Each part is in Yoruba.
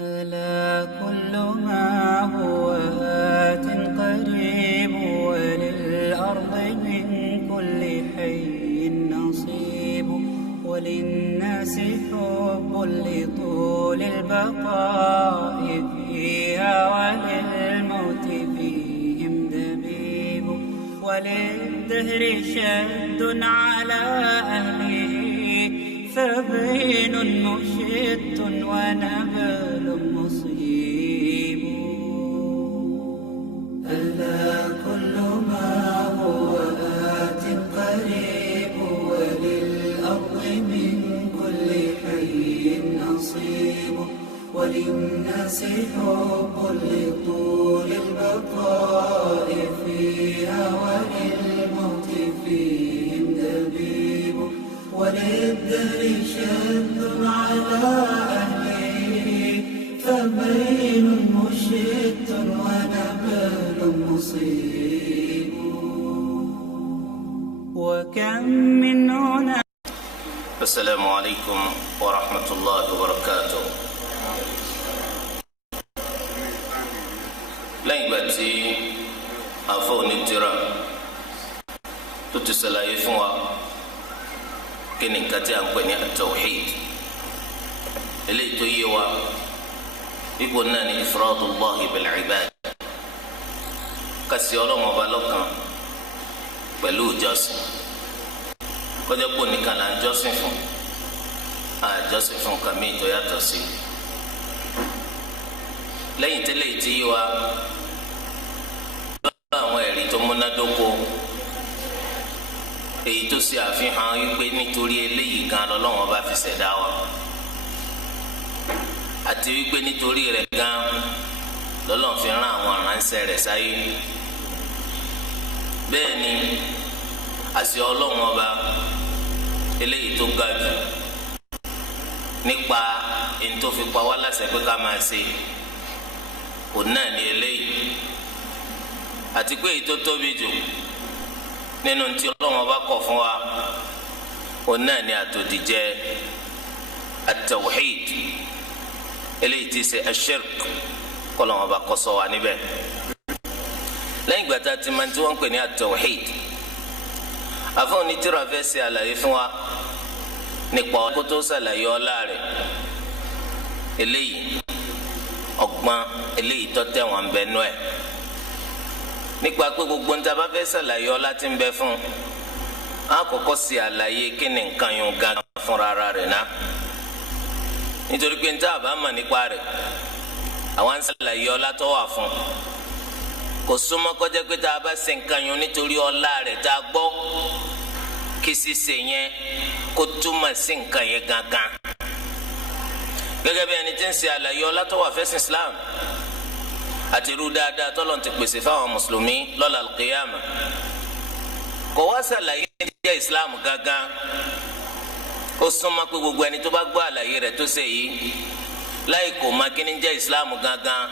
ألا كل ما هو آت قريب وللأرض من كل حي نصيب وللناس حب لطول البقاء فيها وللموت فيهم دبيب وللدهر شد على أهله فبين مشت ونبل مصيب ألا كل ما هو آت قريب وللأرض من كل حي نصيب وللناس حب لطول البقاء فيها وللموت فيهم دبيب وللدهر شد على أهله فبين مشت ونبل مصيب وكم من هنا. السلام عليكم ورحمة الله وبركاته. lẹ́yìn ìgbà tí àfọ onítìrà tó ti ṣàlàyé fún wa kí ni nǹkan tí a ń pè ní at-tawhid eléyìí tó yé wa ipò náà ní ifradullahi bil ibad kásì ọlọ́mọ ọba lọ́kan pẹ̀lú ìjọsìn kọjá pò nìkan là ń jọ́sìn fún àjọsìn fún kàmí tó yàtọ̀ sí lẹ́yìn tẹ́lẹ̀ tí yé wa lọ́wọ́ àwọn ẹ̀rí tó múnádóko èyí tó ṣe àfihàn wípé nítorí eléyìí gan lọ́lọ́wọ́n bá fi ṣẹ̀dá wa àti wípé nítorí rẹ̀ gan lọ́lọ́wọ́n fi rán àwọn aránṣẹ́ rẹ̀ sáyé bẹ́ẹ̀ ni àṣẹ Ọlọ́run ọba eléyìí tó ga jù nípa èyí tó fi pa wá láṣẹ pé ká máa ṣe òun náà ní eléyìí àti pé èyí tó tóbi jù nínú tí Ọlọ́run ọba kọ̀ fún wa òun náà ní àtòdìjẹ at-tawhid eléyìí tí ṣe ash-shirk k'Ọlọ́run ọba kó ṣọ́ wa níbẹ̀ lẹ́yìn ìgbà tá a ti máa tí wọ́n ń pè ní at-tawhid àfọ onítìrà fẹ́ ṣe àlàyé fún wa nípa kó tó ṣàlàyé ọlá rẹ̀ eléyìí ọgbọ́n eléyìí tó tẹ̀wọ̀n ń bẹ nú ẹ̀ nípa pé gbogbo níta bá fẹ́ ṣàlàyé ọlá tí ń bẹ fún a kọ́kọ́ ṣe àlàyé kí ni nǹkan yun gan fúnra ara rẹ̀ ná nítorí pé níta àbá mọ̀ nípa rẹ̀ àwọn ṣàlàyé ọlá tó wà fún kò súnmọ́ kọjá pé tá a bá ṣe nǹkan yun nítorí ọlá rẹ̀ tá a gbọ́ kí ṣíṣe yẹn kó túmọ̀ sí nǹkan yẹn gangan gẹ́gẹ́ bí ẹni tí ń ṣe àlàyé ọlá tó wà fẹ́sìn Islam àti irú dáadáa tọ́lọ́n ti pèsè fáwọn mùsùlùmí lọ́la al-qiyama kò wá ṣàlàyé jẹ́ Islam gangan ó súnmọ́ pé gbogbo ẹni tó bá gbọ́ àlàyé rẹ̀ tó ṣe yìí láì kò má kí ni jẹ́ Islam gangan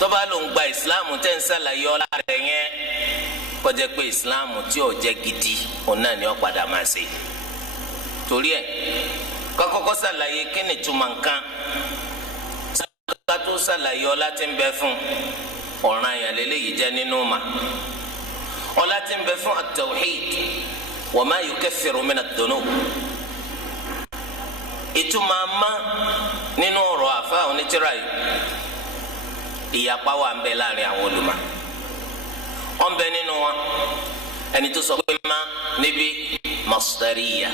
tó bá ló ń gba Islam tẹ́ ń ṣàlàyé ọlá rẹ̀ yẹn kó jẹ́ pé Islam tí ò jẹ́ gidi òun náà ni ó padà máa ṣe torí ẹ̀ kọ́kọ́ ṣàlàyé kí ni túmọ̀ nǹkan ká tó ṣàlàyé ọlá tí ń bẹ fún ọ̀ràn àyàn lélẹ́yìí jẹ́ nínú mà ọlá tí ń bẹ fún at-tawhid wa ma yukaffiru min ad-dunub ìtumọ̀ àmà nínú ọ̀rọ̀ àfa onítìrà yìí ìyapa wà ń bẹ láàrin àwọn olùmọ̀ ó ń bẹ nínú wọn ẹni tó sọ pé má níbi masdariya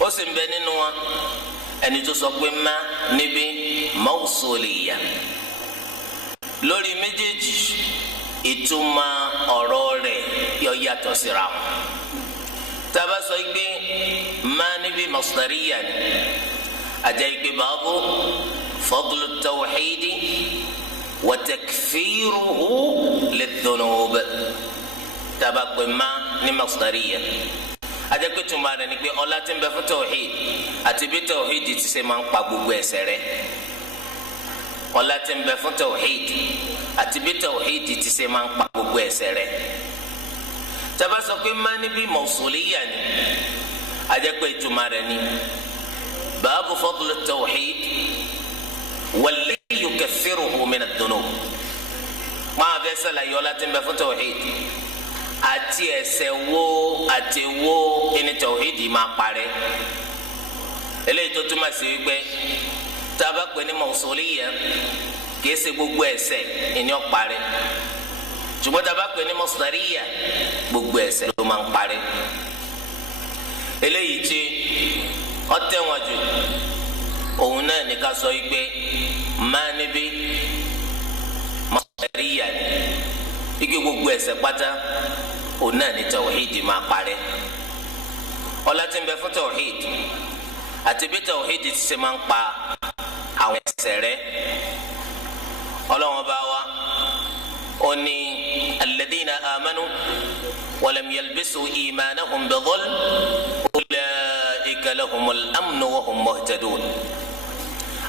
ó sì ń bẹ nínú wọn ẹni tó sọ pé má níbi mawsuliya lórí méjèèjì ìtumọ̀ ọ̀rọ̀ rẹ̀ yọ yàtọ̀ síra wọn tábà sọ pé má níbi masdariya ni àjẹ́ ìpè báàbò fadlu tawhidi wa takfiruhu lidhunub tábà pé má ní masdariya ajẹ́pẹ́ tuma rẹ̀ ni pé ọlá tí ń bẹ fún tawhid àti bí tawhid ti ṣe máa ń pa gbogbo ẹ̀ṣẹ̀ rẹ̀ ọlá tí ń bẹ fún tawhid àti bí tawhid ti ṣe máa ń pa gbogbo ẹ̀ṣẹ̀ rẹ̀ taba sọ pé má níbi mawsuliya ni ajẹ́pẹ́ ìtumọ̀ rẹ̀ ni baabu fadl tawhid والذي يكفره من الذنوب ما فيسال يولات بفو توحيد àti ẹ̀ṣẹ̀ wo àti wo ẹni tawhidi máa parẹ́ eléyìí tó túmọ̀ sí wípé tá a bá pè ní mawsuliyya kìí ṣe gbogbo ẹ̀ṣẹ̀ ẹni ó parẹ́ ṣùgbọ́n tá a bá pè ní masdariyya gbogbo ẹ̀ṣẹ̀ ló máa ń parẹ́ eléyìí tí ó tẹ̀wọ̀n jù òun náà ní ká sọ wípé máa níbi masdariyya ni igi gbogbo ẹ̀ṣẹ̀ pátá òun náà ní tawhidi máa parẹ́ ọlá tí ń bẹ fún tawhidi àti bí tawhidi ti ṣe máa ń pa àwọn ẹ̀ṣẹ̀ rẹ́ Ọlọ́hun bá wa ó ní alladhina amanu walam yalbisu imanahum bidhulm ulaika lahumul amnu wa hum muhtadun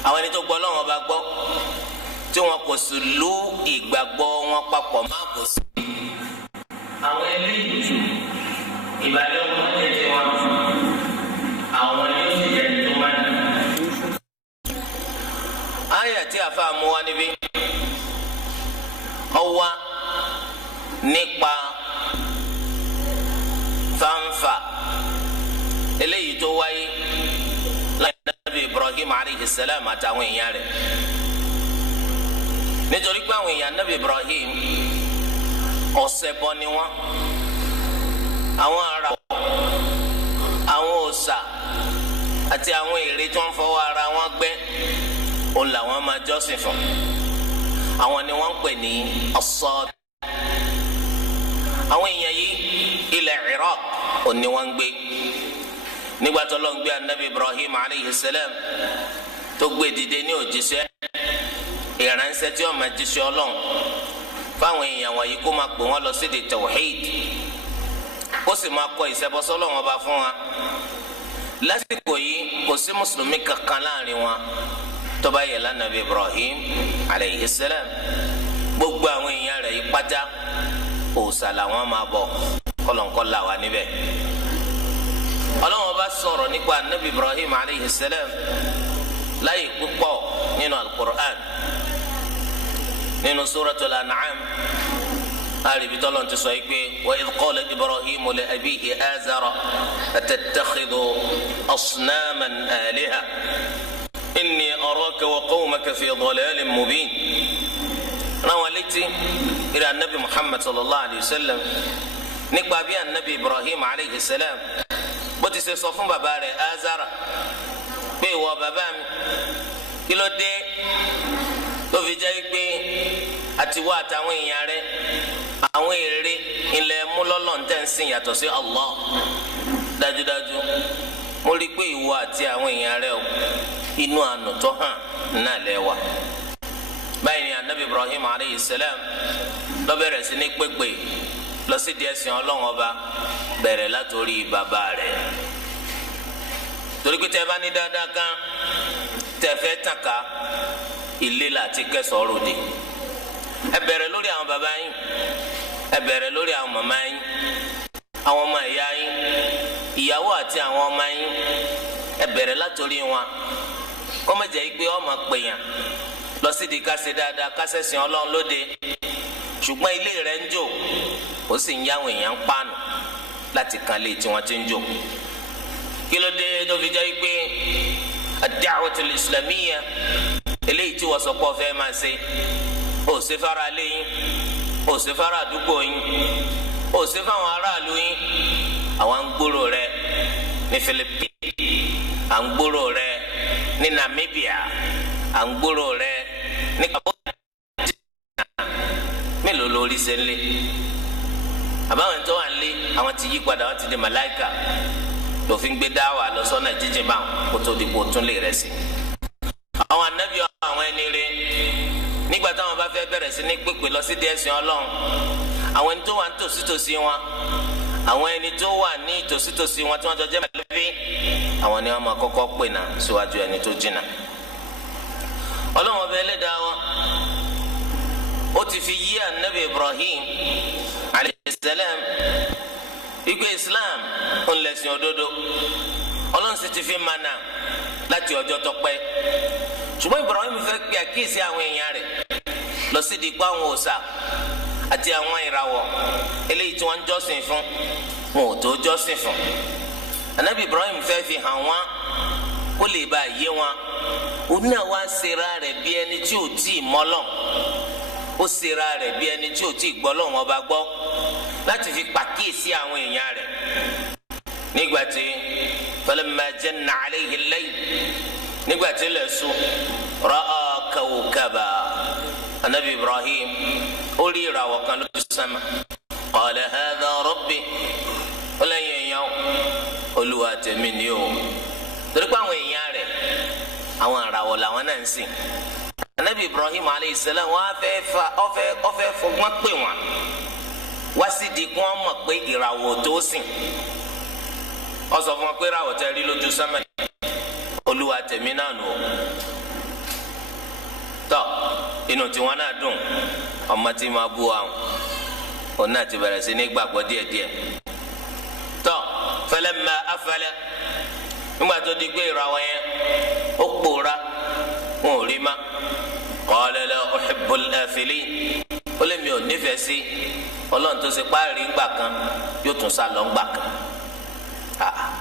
àwọn ẹni tó gbọ́ Ọlọ́hun bá gbọ́ tí wọn kò sì lú ìgbàgbọ́ wọn papọ̀ má kò sí. àwọn eléyìí ìbàdàn wọn tẹ̀sí wọn àwọn yóò sì jẹ́ tó máa nà. àyà tí a fà mú wa níbí ọwá nípa fanfa eléyìí tó wáyé láyé Nabi Ibrahim alayhi salam àtàwọn èèyàn rẹ̀ nítorí pé àwọn èèyàn Nabi Ibrahim ọ̀ṣẹbọ ni wọ́n àwọn ará àwọn òòṣà àti àwọn ère tí wọ́n fọwọ́ ara wọn gbẹ́ òun làwọn máa jọ́sìn fún àwọn ni wọ́n ń pè ní as-Sabi àwọn èèyàn yìí ilẹ̀ Iraq òun ni wọ́n ń gbé nígbà tó lọ́n gbé anabi Ibrahim alayhi salam tó gbé dìde ní òjíṣẹ́ ìránṣẹ́ tí ó máa jíṣẹ́ Ọlọ́run fáwọn èèyàn wọ̀nyí kó máa pè wọ́n lọ sí di tawhid kó sì máa kọ ìṣẹ́bọsọ́ Ọlọ́run ọba fún wa lásìkò yìí kò sí mùsùlùmí kankan láàrin wọn tó bá yẹ lánàbí Ibrahim alayhi salam gbogbo àwọn èèyàn rẹ̀ yìí pátá òòṣà làwọn máa bọ kọlọńkọ là wà níbẹ̀ Ọlọ́run ọba sọ̀rọ̀ nípa anabi Ibrahim alayhi salam láyé púpọ̀ nínú al-Qur'an nínú suratul An'am alibitọlọ ti sọ pé wa idh qala Ibrahimu li abihi Azara atattakhidhu asnaman aliha inni araka wa qawmaka fi dalalin mubin ráwọn létí ìrẹ anabi Muhammad sallallahu alayhi wa sallam nípa bí anabi Ibrahim alayhi salam bó ti ṣe sọ fún bàbá rẹ̀ Azara pé ìwọ bàbá mi kí ló dé tó fi jẹ́ pé àtiwọ́ àtàwọn èèyàn rẹ̀ àwọn ère ilẹ̀ múlọ́lọ́ ń tẹ̀ ń sìn yàtọ̀ sí Allah dájúdájú mo rí i pé ìwọ àti àwọn èèyàn rẹ̀ o inú àánú tó hàn náà lẹ́wà báyìí ni anabi Ibrahim alayhi salam ló bẹ̀rẹ̀ sí ní pépè lọ sí díẹ̀ sìn Ọlọ́run ọba bẹ̀rẹ̀ látòrí bàbá rẹ̀ torí pé tẹ́ bá ní dáadáa kan tẹ́ fẹ́ tàn ká ilé láti kẹsàn-án ròde ẹ bẹ̀rẹ̀ lórí àwọn bàbá yín ẹ bẹ̀rẹ̀ lórí àwọn màmá yín àwọn ọmọ ìyá yín ìyàwó àti àwọn ọmọ yín ẹ bẹ̀rẹ̀ látòrí wọn kó má jẹ́ pé ọmọ pèèyàn lọ sí di kásẹ̀ dáadáa kásẹ̀ sìn Ọlọ́run lóde ṣùgbọ́n ilé rẹ̀ ń jò ó sì ń yáwọn èèyàn ń pàànù láti kan lé tí wọ́n ti ń jò kí ló dé tó fi jẹ́ pé ad-da'watul islamiyya eléyìí tí wọ́n sọ pé ọ̀fẹ́ máa ṣe ó ṣe fara lé yín ó ṣe fara àdúgbò yín ó ṣe fáwọn aráàlú yín àwọn à ń gbòòrò rẹ ní Philippines à ń gbòòrò rẹ ní Namibia à ń gbòòrò rẹ ní Cambodia mélòó lórí ṣe ń lé àbáwọn tó wà ń lé àwọn ti yí padà wọn ti di màláìkà lòfin gbé dáwà lọ sọ́nà jíjìn bá kó tó di kó tún lè rẹ̀ sí. àwọn anábìá àwọn ẹni rẹ nígbà táwọn bá fẹ́ bẹ̀rẹ̀ sí ní pèpè lọ sí díẹ̀ sìn Ọlọ́run àwọn ẹni tó wà ní tòsítòsí wọn àwọn ẹni tó wà ní tòsítòsí wọn tí wọ́n jọ jẹ́ mọ̀lẹ́bí àwọn ni wọ́n máa kọ́kọ́ pè náà síwájú ẹni tó jìnnà. Ọlọ́run ọba ẹlẹ́dàá wọn ó ti fi yí anabi Ibrahim alayhi salam ìgbé Islam ó ń lẹ̀sìn òdodo Ọlọ́run sì ti fi mana láti ọjọ́ tó pẹ́ ṣùgbọ́n Ibrahim fẹ́ pe àkíyèsí àwọn èèyàn rẹ̀ lọ sí di pa àwọn òòṣà àti àwọn ìràwọ̀ eléyìí tí wọ́n ń jọ́sìn fún wọn ò tó jọ́sìn fún. Ànábì Ibrahim fẹ́ fi hàn wọ́n kó lè bá yé wọn. Òun náà wá ṣera rẹ̀ bí ẹni tí ò tí ì mọ́lọ̀, ó ṣera rẹ̀ bí ẹni tí ò tí ì gbọ́ lọ́wọ́ bá gbọ́ láti fi pàkíyèsí àwọn èèyàn rẹ̀. Nígbà tí falamma janna alayhi al-layl, nígbà tí ilẹ̀ ṣú, ra'a kawkaba, Ànábì Ibrahim ó rí ìràwọ̀ kan lójú sánmà. Qala hadha rabbi, ó lẹ́yìn èèyàn Olúwa tèmi ni o. Torí pé àwọn èèyàn rẹ̀ àwọn ìràwọ̀ làwọn náà ń sìn. Ànábì Ibrahim aleyhisselam wọn ọfẹ́ fọgbọ́n pè wọ́n wá sí di kí wọ́n mọ̀ pé ìràwọ̀ tó sìn. Ó sọ fún wọn pé ìràwọ̀ tẹ́ rí lójú sánmà Olúwa tèmi náà nù o. Tọ́ inú tiwọn náà dùn, ọmọ tí máa bú àwọn òun náà ti bẹ̀rẹ̀ sí ní gbàgbọ́ díẹ̀díẹ̀. Tọ́ falamma afala, nígbà tó di pé ìràwọ̀ yẹn ó pòórá wọn ò rí ma. Qala la uhibbul afilin, ó lé mi ò nífẹ̀ẹ́ sí Ọlọ́run tó ṣe páàrí ńgbà kan yóò tún sá lọ ńgbà kan.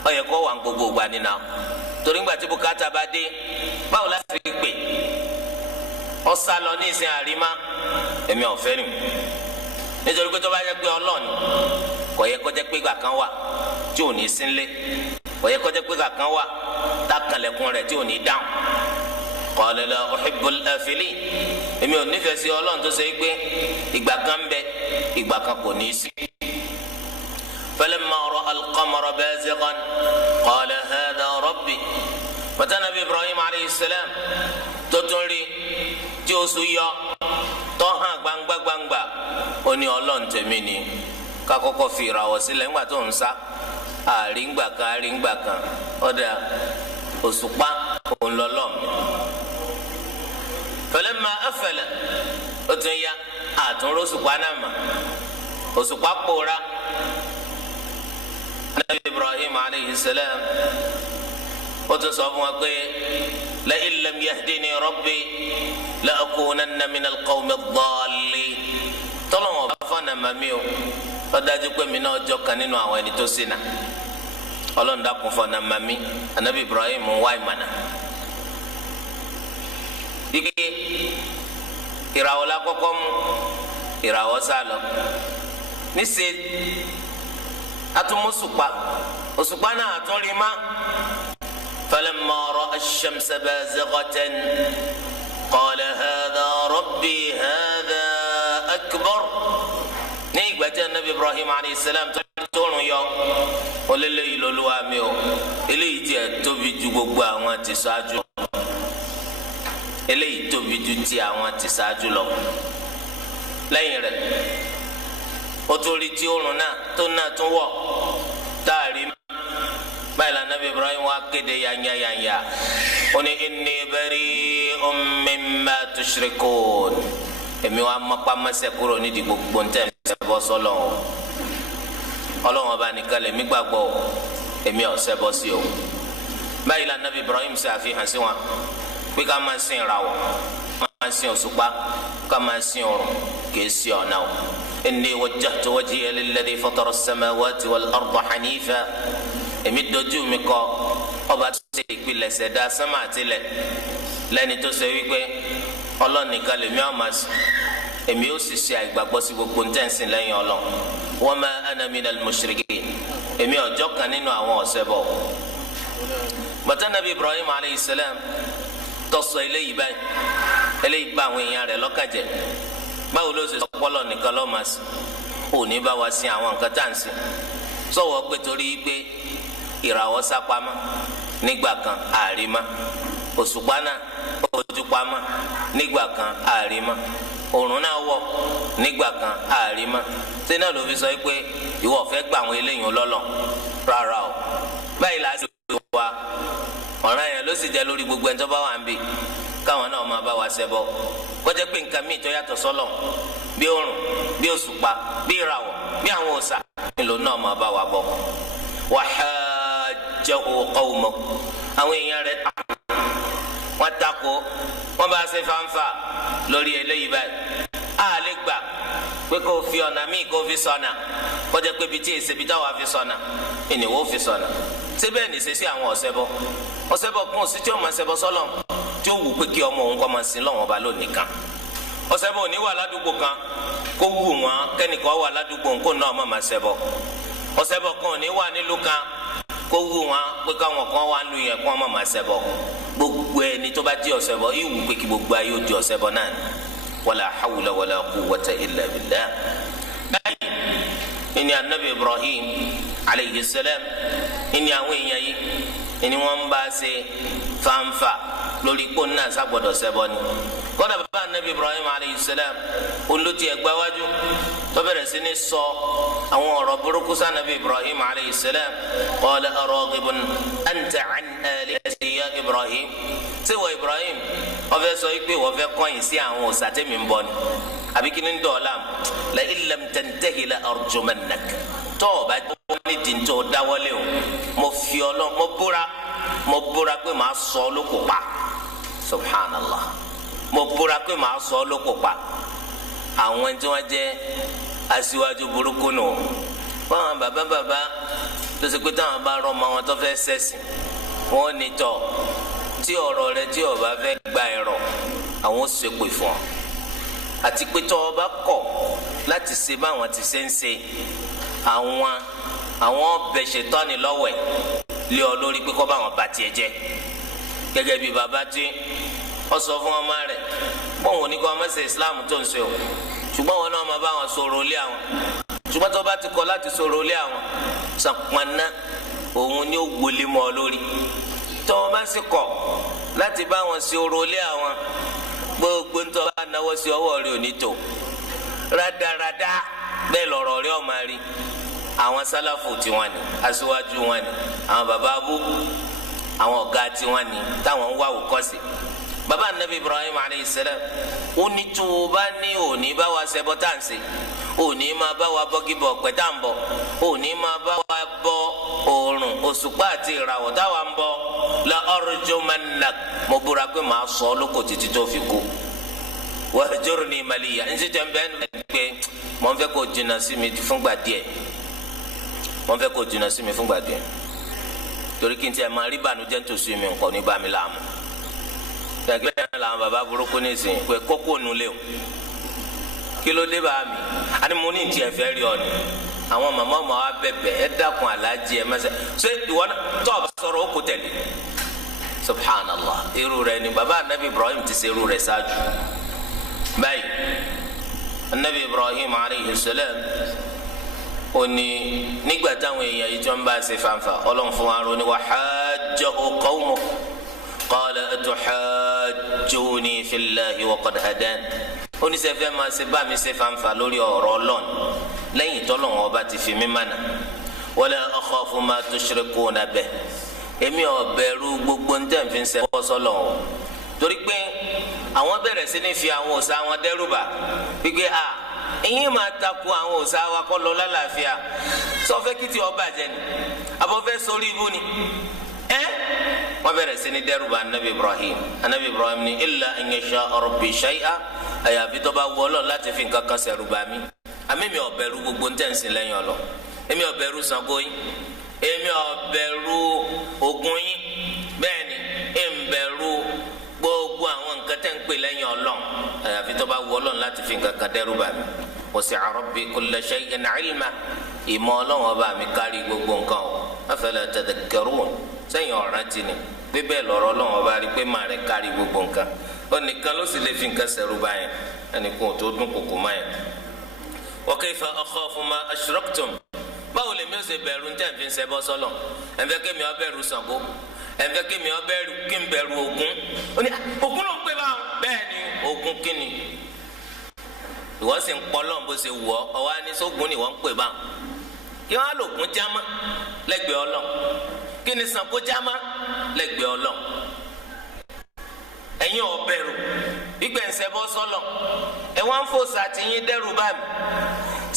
Ó yẹ kó wà ń gbogbo ìgbà nínú àwọn torí ńgbà tí bùkátà bá dé báwo láti fi pè ọ sá lọ ní ìsìn àrímá èmi ò fẹ́ nìyí. Nítorí pé tó bá yẹ pé Ọlọ́run kò yẹ kó jẹ́ pé ìgbà kan wà tí ò ní sínlé, kò yẹ kó jẹ́ pé ìgbà kan wà tákànlẹ̀kùn rẹ̀ tí ò ní dáhùn. Qala la uhibbul afilin, èmi ò nífẹ̀ẹ́ sí Ọlọ́run tó ṣe é pé ìgbà kan ń bẹ ìgbà kan kò ní í sí. Falamma ra'a al-qamara bazighan qala hadha rabbi, bàtà Nabi Ibrahim alayhi salam tó tún rí tí oṣù yọ tó hàn gbangba ó ní Ọlọ́run tèmi ni. Ká kọ́kọ́ fi ìràwọ̀ sílẹ̀ ńgbà tó ń sá àríngbà kan ọ̀dà òṣùpá òun lọ́lọ́ mi. Falamma afala, ó tún yá àtúnrò òṣùpá náà mà, òṣùpá pòórá. Nabi Ibrahim alayhi salam ó tún sọ fún wa pé la in lam yahdini rabbi la akunanna minal qawmi ad-dallin. Tọ́lọ́wọ́n bá fọ́nà màmí o, ó dájú pé mi náà jọ kan nínú àwọn ẹni tó ṣìnà. Ọlọ́run dákun fọ́nà màmí. Ànábì Ibrahim ń wá ìmọ̀nà. Ike ìràwọ̀ la kọ́kọ́ mú, ìràwọ̀ sá lọ. Níṣẹ́ atúmọ̀sùpá, òṣùpá náà àtúnrí má. Falamma ra'a ash-shamsa bazighatan qala hadha rabbi hadha akbar. Ní ìgbà tí Ànábì Ibrahim alayhi salam tóorùn yọ, ó lélẹ́yìí lọ́lúwa mi o, eléyìí tiẹ̀ tóbi ju gbogbo àwọn tí ṣáájú, eléyìí tóbi ju ti àwọn tí ṣáájú lọ. Lẹ́yìn rẹ̀ ó tún rí tí oòrùn náà tó náà tún wọ̀ táàrí báyìí la Ànábì Ibrahim wá kéde yanyayanya ó ní inni bari'un mimma tushrikun, èmi wá mọ́pámọ́sẹ̀ kúrò nídìí gbogbo ń tẹ̀ ṣẹbọ sọ́lọ̀ o. Ọlọ́run ọba nìkan lèmi gbàgbọ́ o, èmi ò ṣẹbọ sí o. Báyìí la Ànábì Ibrahim ṣe àfihàn sí wọn pé ká máa sin ìràwọ̀, máa sin òṣùpá, ká máa sin oòrùn, kìí sí ọ̀nà o. Inni wajjahtu wajhiya lilladhi fatara as-samawati wal-arda hanifa, èmi dojú mi kọ ọba tó ṣe ìpilẹ̀ṣẹ̀ dá sánmà àtilẹ̀ lẹ́ni tó ṣe wípé Ọlọ́run nìkan lèmi ọ̀ máa sìn, èmi ó sì ṣe àìgbàgbọ́ sí gbogbo ń tẹ̀sìn lẹ́yìn Ọlọ́run. Wa ma ana minal mushrikin, èmi ọjọ́ kan nínú àwọn ọ̀ṣẹbọ. Bàtà Nabi Ibrahim alayhi salam tó sọ eléyìí báyìí, eléyìí bá àwọn èèyàn rẹ̀ lọ́kàn jẹ́. Báwo ló ṣe sọpọ́lọ̀ nìkan lọ́ọ́ máa sìn, ò ní bá wa sin àwọn nǹkan tá à ń sìn. Sọ̀wọ́ pé torí pé ìràwọ̀ sápamọ́ nígbà kan àrímá, òṣùpá náà ojú pamọ́ nígbà kan àrímá, òòrùn náà wọ̀ nígbà kan àrímá. Ṣé náà ló fi sọ pé ìwọ fẹ́ gbà àwọn eléyìí lọ́lọ́? Rárá o. Báyìí la ṣe wá ọ̀ràn yẹn ló sì jẹ́ lórí gbogbo ẹni tó bá wà ń bì káwọn náà máa bá wa ṣẹbọ. Kọjá pé nǹkan míì tó yàtọ̀ sọ́lọ̀ bí òòrùn, bí òṣùpá, bí ìràwọ̀, bí àwọn òòṣà nílò náà máa bá wa bọ̀. Wa hajjahu qawmuhu, àwọn èèyàn rẹ̀ wọ́n tako wọ́n bá ṣe fanfa lórí eléyìí báyìí a lè gbà pé kó fi ọ̀nà míì kó fi sọ̀nà kọjá pé bíi tí èsè bíi táwa fi sọ̀nà ìníwó fi sọ̀nà síbẹ̀ ní sẹ́sí àwọn ọ̀sẹ̀bọ kún òsì tí ó máa ṣẹbọ sọ́lọ̀ tí ó wù pé kí ọmọ òun kọ́ máa sin lọ́wọ́n ọba lónìí kan ọ̀sẹ̀bọ ò ní wà ládùúgbò kan kó wù wọ́n kẹ́nìkan wà ládùúgbò kó náà máa ṣẹbọ ọ̀sẹ̀bọ kan ò ní wà nílùú kan kó wù wọ́n pé káwọn kan wà lù yẹn kó máa ṣẹbọ gbogbo ẹni tó bá di ọ̀sẹ̀bọ ìwù pé kí gbogbo ayé ó di ọ̀sẹ̀bọ náà ni wala hawla wala quwwata illa billah. ìní anabi Ibrahim alayhi salam ìní àwọn èèyàn yìí ìní wọn bá ṣe fanfa lórí ipò náà sábọdọ ṣẹbọ ni kódà bàbá anabi Ibrahim alayhi salam olùtí ẹgbẹ́ wájú tó bẹ̀rẹ̀ sí ní sọ àwọn ọ̀rọ̀ burúkú sí anabi Ibrahim alayhi salam qala araghibun anta an alihati ya Ibrahim ṣé wọ Ibrahim wọ́n fẹ́ sọ pé wọ́n fẹ́ kọ̀yìn sí àwọn òòṣà tẹ́mi ń bọ ni àbí kí ni ń dọ̀ọ́lá la illam tantahi la arjumannak tó o bá gbọ́ ní dìntò dáwọ́lé o mo fi ọlọ́ mo búra pé màá sọ ọ́ lóko pa subhanallah mo búra pé màá sọ ọ́ lóko pa àwọn tí wọ́n jẹ́ aṣíwájú burúkú nù báwọn bàbá tó ṣe pé táwọn bá rọ ọmọ wọn tó fẹ́ sẹ́sìn wọ́n ní tọ́ tí ọ̀rọ̀ rẹ tí o bá fẹ́ gba ẹ̀rọ àwọn ó ṣe pè fún ọ àti pé tó o bá kọ̀ láti ṣe báwọn ti ṣe ń ṣe àwọn ọbẹ̀ ṣètọ́ni lọ́wẹ̀ lé ọ lórí pé kọ́ báwọn bá tiẹ̀ jẹ́ gẹ́gẹ́ bí bàbá tí ó sọ fún ọmọ rẹ̀ bóun ní kó ọmọ ṣe Islam tó ń ṣe o ṣùgbọ́n wọn náà máa bá wọn sọ̀rọ̀ lé àwọn ṣùgbọ́n tó bá ti kọ̀ láti sọ̀rọ̀ lé àwọn sàpọnà òun ni ó wọlé mọ́ ọ lórí tó wọn bá sì kọ̀ láti bá wọn sí oró lé àwọn gbogbo ń tọ́ bá náwó sí ọwọ́ rẹ̀ ò ní tó rádaràdá bẹ́ẹ̀ lọ̀rọ̀ rẹ̀ ọ̀ máa rí àwọn sálàfù tiwọn ni aṣíwájú wọn ni àwọn bàbá abú àwọn ọ̀gá tiwọn ni táwọn ń wá òkọ́sí bàbá anabi Ibrahim aleyhisselam ó ní tó o bá ní òní bá wa ṣẹbọ tá à ń ṣe òní máa bá wa bọ́gí bọ̀ pẹ́ tá à ń bọ̀ òní máa bá wa bọ́ oòrùn òṣùpá àti ìràwọ̀ táwa ń bọ̀ la arjumannak mo búra pé màá sọ ọ́ lóko títí tó fi kú wahjurni maliya ń sì tẹ́ ń bẹ́ẹ̀ nù pé mo ń fẹ́ kó jìnnà sí mi fúngbà díẹ̀ wọ́n fẹ́ kó jìnnà sí mi fúngbà díẹ̀ torí kí n tiẹ̀ máa rí bànújẹ́ nítòsí mi nǹkan ní bá mi láàmú gẹ́gẹ́ bẹ́ẹ̀ làwọn bàbá burúkú nísìnyí pé kókó nulẹ̀ o kí ló dé bá mi àní mo ní ìtì ẹ̀fẹ́ rí ọ ni àwọn màmá ọmọ wa bẹ̀bẹ̀ ẹ dákun aláàjì ẹ mẹsẹ̀ ṣé ìwọ tó o bá sọ̀rọ̀ ó kò tẹ̀lé subhanallah irú rẹ̀ ni bàbá anabi Ibrahim ti ṣe irú rẹ̀ ṣáájú báyìí anabi Ibrahim alayhi salam oni nígbà táwọn èèyàn yìí tí wọn bá ṣe fanfa Ọlọ́run fún wa ronú wa hajjahu qawmuhu qala atuhajjuni fillahi wa qad hadan oníṣẹ́fẹ́ máa ṣe bá mi ṣe fanfa lórí ọ̀rọ̀ Ọlọ́run lẹ́yìn tọ́lọ́run ọba ti fi mí mánà wala akhafu ma tushrikuna bih èmi ò bẹ̀rù gbogbo ntẹ̀ fi ń ṣe bọ́ sọ́lọ̀ o torí pé àwọn bẹ̀rẹ̀ sí ní fi àwọn òòṣà wọn dẹ́rùbà wípé ẹ̀yin máa takò àwọn òòṣà wa kọ́ lọ lálàáfíà sọfẹ́ kìtì ọba jẹ ni abọ́fẹ́ sórí ibú ni wọ́n bẹ̀rẹ̀ sí ní dẹ́rùbà anabi Ibrahim ni illa an yasha rabbi shay'an àyàfi tó bá wù Ọlọ́run láti fi nǹkan kan ṣẹ̀rùbà mi àmì mi ò bẹ̀rù gbogbo ntẹ̀sìn lẹ́yìn ọlọ èmi ò bẹ̀rù Ṣàngó yín èmi ò bẹ̀rù Ògún yín bẹ́ẹ̀ ni èmi bẹ̀rù gbogbo àwọn nǹkan tẹ́ ń pè lẹ́yìn Ọlọ́run àyàfi tó bá wù Ọlọ́run láti fi nǹkan kan dẹ́rùbà mi wasi'a rabbi kulla shay'in 'ilma ìmọ̀ Ọlọ́run ọba mi kárí gbogbo nǹkan o afala tadhakkarun sẹ́yìn ọ̀rántí ni pé bẹ́ẹ̀ lọ́rọ̀ Ọlọ́run ọba rí pé màá rẹ̀ kárí gbogbo nǹkan ó nìkan ló sì lè fi nǹkan ṣẹ̀rùbà yẹn ẹnìkan tó dún kòkò má yẹn. wa kayfa akhafu ma ashraktum báwo lèmi ó ṣe bẹ̀rù ní tẹ̀fín ṣẹbọ sọ́lọ̀ ẹ̀fẹ́ kémi ó bẹ̀rù Ṣàngó ẹ̀fẹ́ kémi ó bẹ̀rù kí n bẹ̀rù Ògún ó ní Ògún ló ń pè báwọn bẹ́ẹ̀ ni Ògún kíni ìwọ sì ń pọ́ lọ́n bó ṣe wù ọ́ ọwọ́ á ní sógun ni wọ́n ń pè báwọn kí wọ́n á lògùn jámá lẹ́gbẹ̀ẹ́ Ọlọ́run kí ni Ṣàngó jámá lẹ́gbẹ̀ẹ́ Ọlọ́run ẹ̀yin ò bẹ̀rù gbígbẹ̀ ń ṣẹbọ sọ́lọ̀ ẹ̀ wọ́n ń fò sàtìyín dẹ́rù bá mi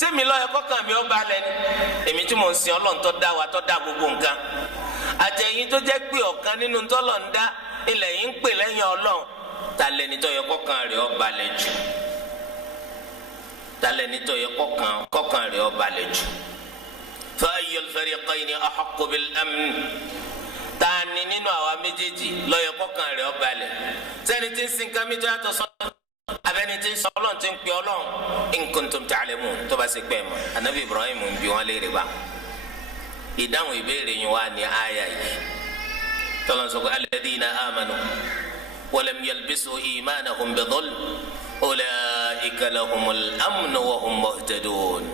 sẹ́mi lọ́yọ̀ kọ́kàn mi ọba lẹ́ni èmi tí mo ń sin Ọlọ́run tó dá wa tó dá gbogbo nǹkan àtẹ̀yìn tó jẹ́ pé ọ̀kan nínú tọ́lọ̀ ń dá ilẹ̀ yìí ń pè lẹ́yìn Ọlọ́run ta lẹni tó yẹ kọ́kàn rẹ̀ ó balẹ̀ jù ta lẹni tó yẹ kọ́kàn rẹ̀ ó balẹ̀ jù. fa ayyul fariqayni ahaqqu bil amn ta ni nínú àwa méjèèjì ló yẹ kọ́kàn rẹ̀ ó balẹ̀ sẹ́ni tí ń sin kàmí tó yàtọ̀ sọ́nà abẹ́ni tí ń sọ Ọlọ́run tí ń pè Ọlọ́run in kuntum ta'lamun tó bá ṣe pẹ́ mọ́ anabi Ibrahim ń bi wọn léèrè bá ìdáhùn ìbéèrè yìí wà ní àyà yìí tọ́lá sọ pé alladhina amanu wa lam yalbisu imanahum bidhulm ulaika lahumul amnu wa hum muhtadun.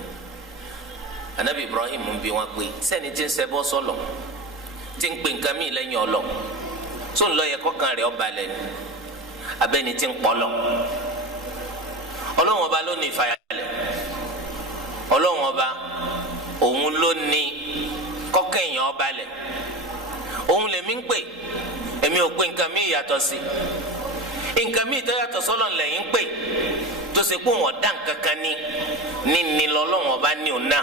anabi Ibrahim ń bi wọn pé sẹ́ni tí ń ṣẹbọ sọ́lọ̀ tí ń pè nǹkan mí lẹ́yìn Ọlọ́run tó ń lọ yẹ kọ́kàn rẹ̀ ó balẹ̀ ni abẹ́ni tí ń pọ́lọ̀ Ọlọ́run ọba ló ní ìfàyàlẹ̀ Ọlọ́run ọba òun ló ní kọ́kàn èèyàn ó balẹ̀ òun lèmi ń pè èmi ò pè nǹkan mi yàtọ̀ sí nǹkan mi tó yàtọ̀ sọ́lọ̀ lẹ́yìn ń pè tó ṣe pé wọ́n dá nǹkan kan ní lọ́lọ́run ọba ní òun náà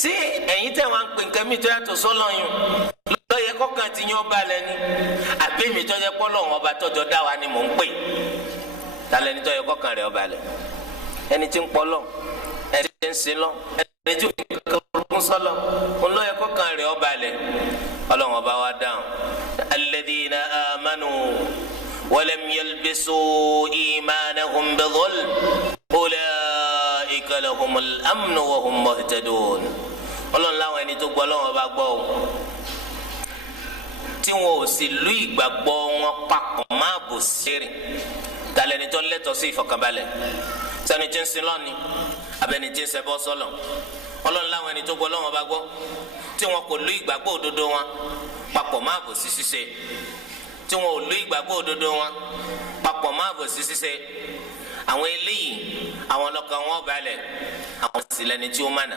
tí ẹ̀yin tẹ̀ wọ́n á pè nǹkan mi tó yàtọ̀ sọ́lọ̀ yìí lọ́yẹ kọ́kàn tí yín ọba lẹ́ni àbẹ́mi tó yẹ kọ́ lọ́wọ́ ọba tọ́jọ́ dá wa ni mò ń pè tálẹ́ ní tó yẹ kọ́kàn rẹ̀ ọba lẹ̀ ẹni tí ń pọ́ lọ ẹni tí ń sin lọ ẹni tí ń kọ́ sọ́lọ̀ ń lọ́yẹ kọ́kàn rẹ̀ ọba lẹ̀ ọlọ́wọ́ ọba wa dáhùn alladhina amanu walam yalbisu imanahum bidhulm ulaika lahumul amnu wa hum muhtadun ọlọ́run láwọn ẹni tó gbọ́ ọlọ́wọ́ ọba gbọ́ o tí wọn ò sì lú ìgbàgbọ́ wọn papọ̀ máa bò sírìn talẹ́ni tó lẹ́tọ̀ọ́ sí ìfọ̀kànbalẹ̀ sani tí ń sin lọ́ni abẹ́ni tí ń ṣẹbọ sọ́lọ̀ Ọlọ́run láwọn ẹni tó gbọ́ lọ́wọ́ bá gbọ́ tí wọn kò lú ìgbàgbọ́ òdodo wọn papọ̀ máa bò sí ṣíṣe tí wọn ò lú ìgbàgbọ́ òdodo wọn papọ̀ máa bò sí ṣíṣe àwọn eléyìí àwọn ọlọ́kàn wọn balẹ̀ àwọn sì lẹni tí ó mànà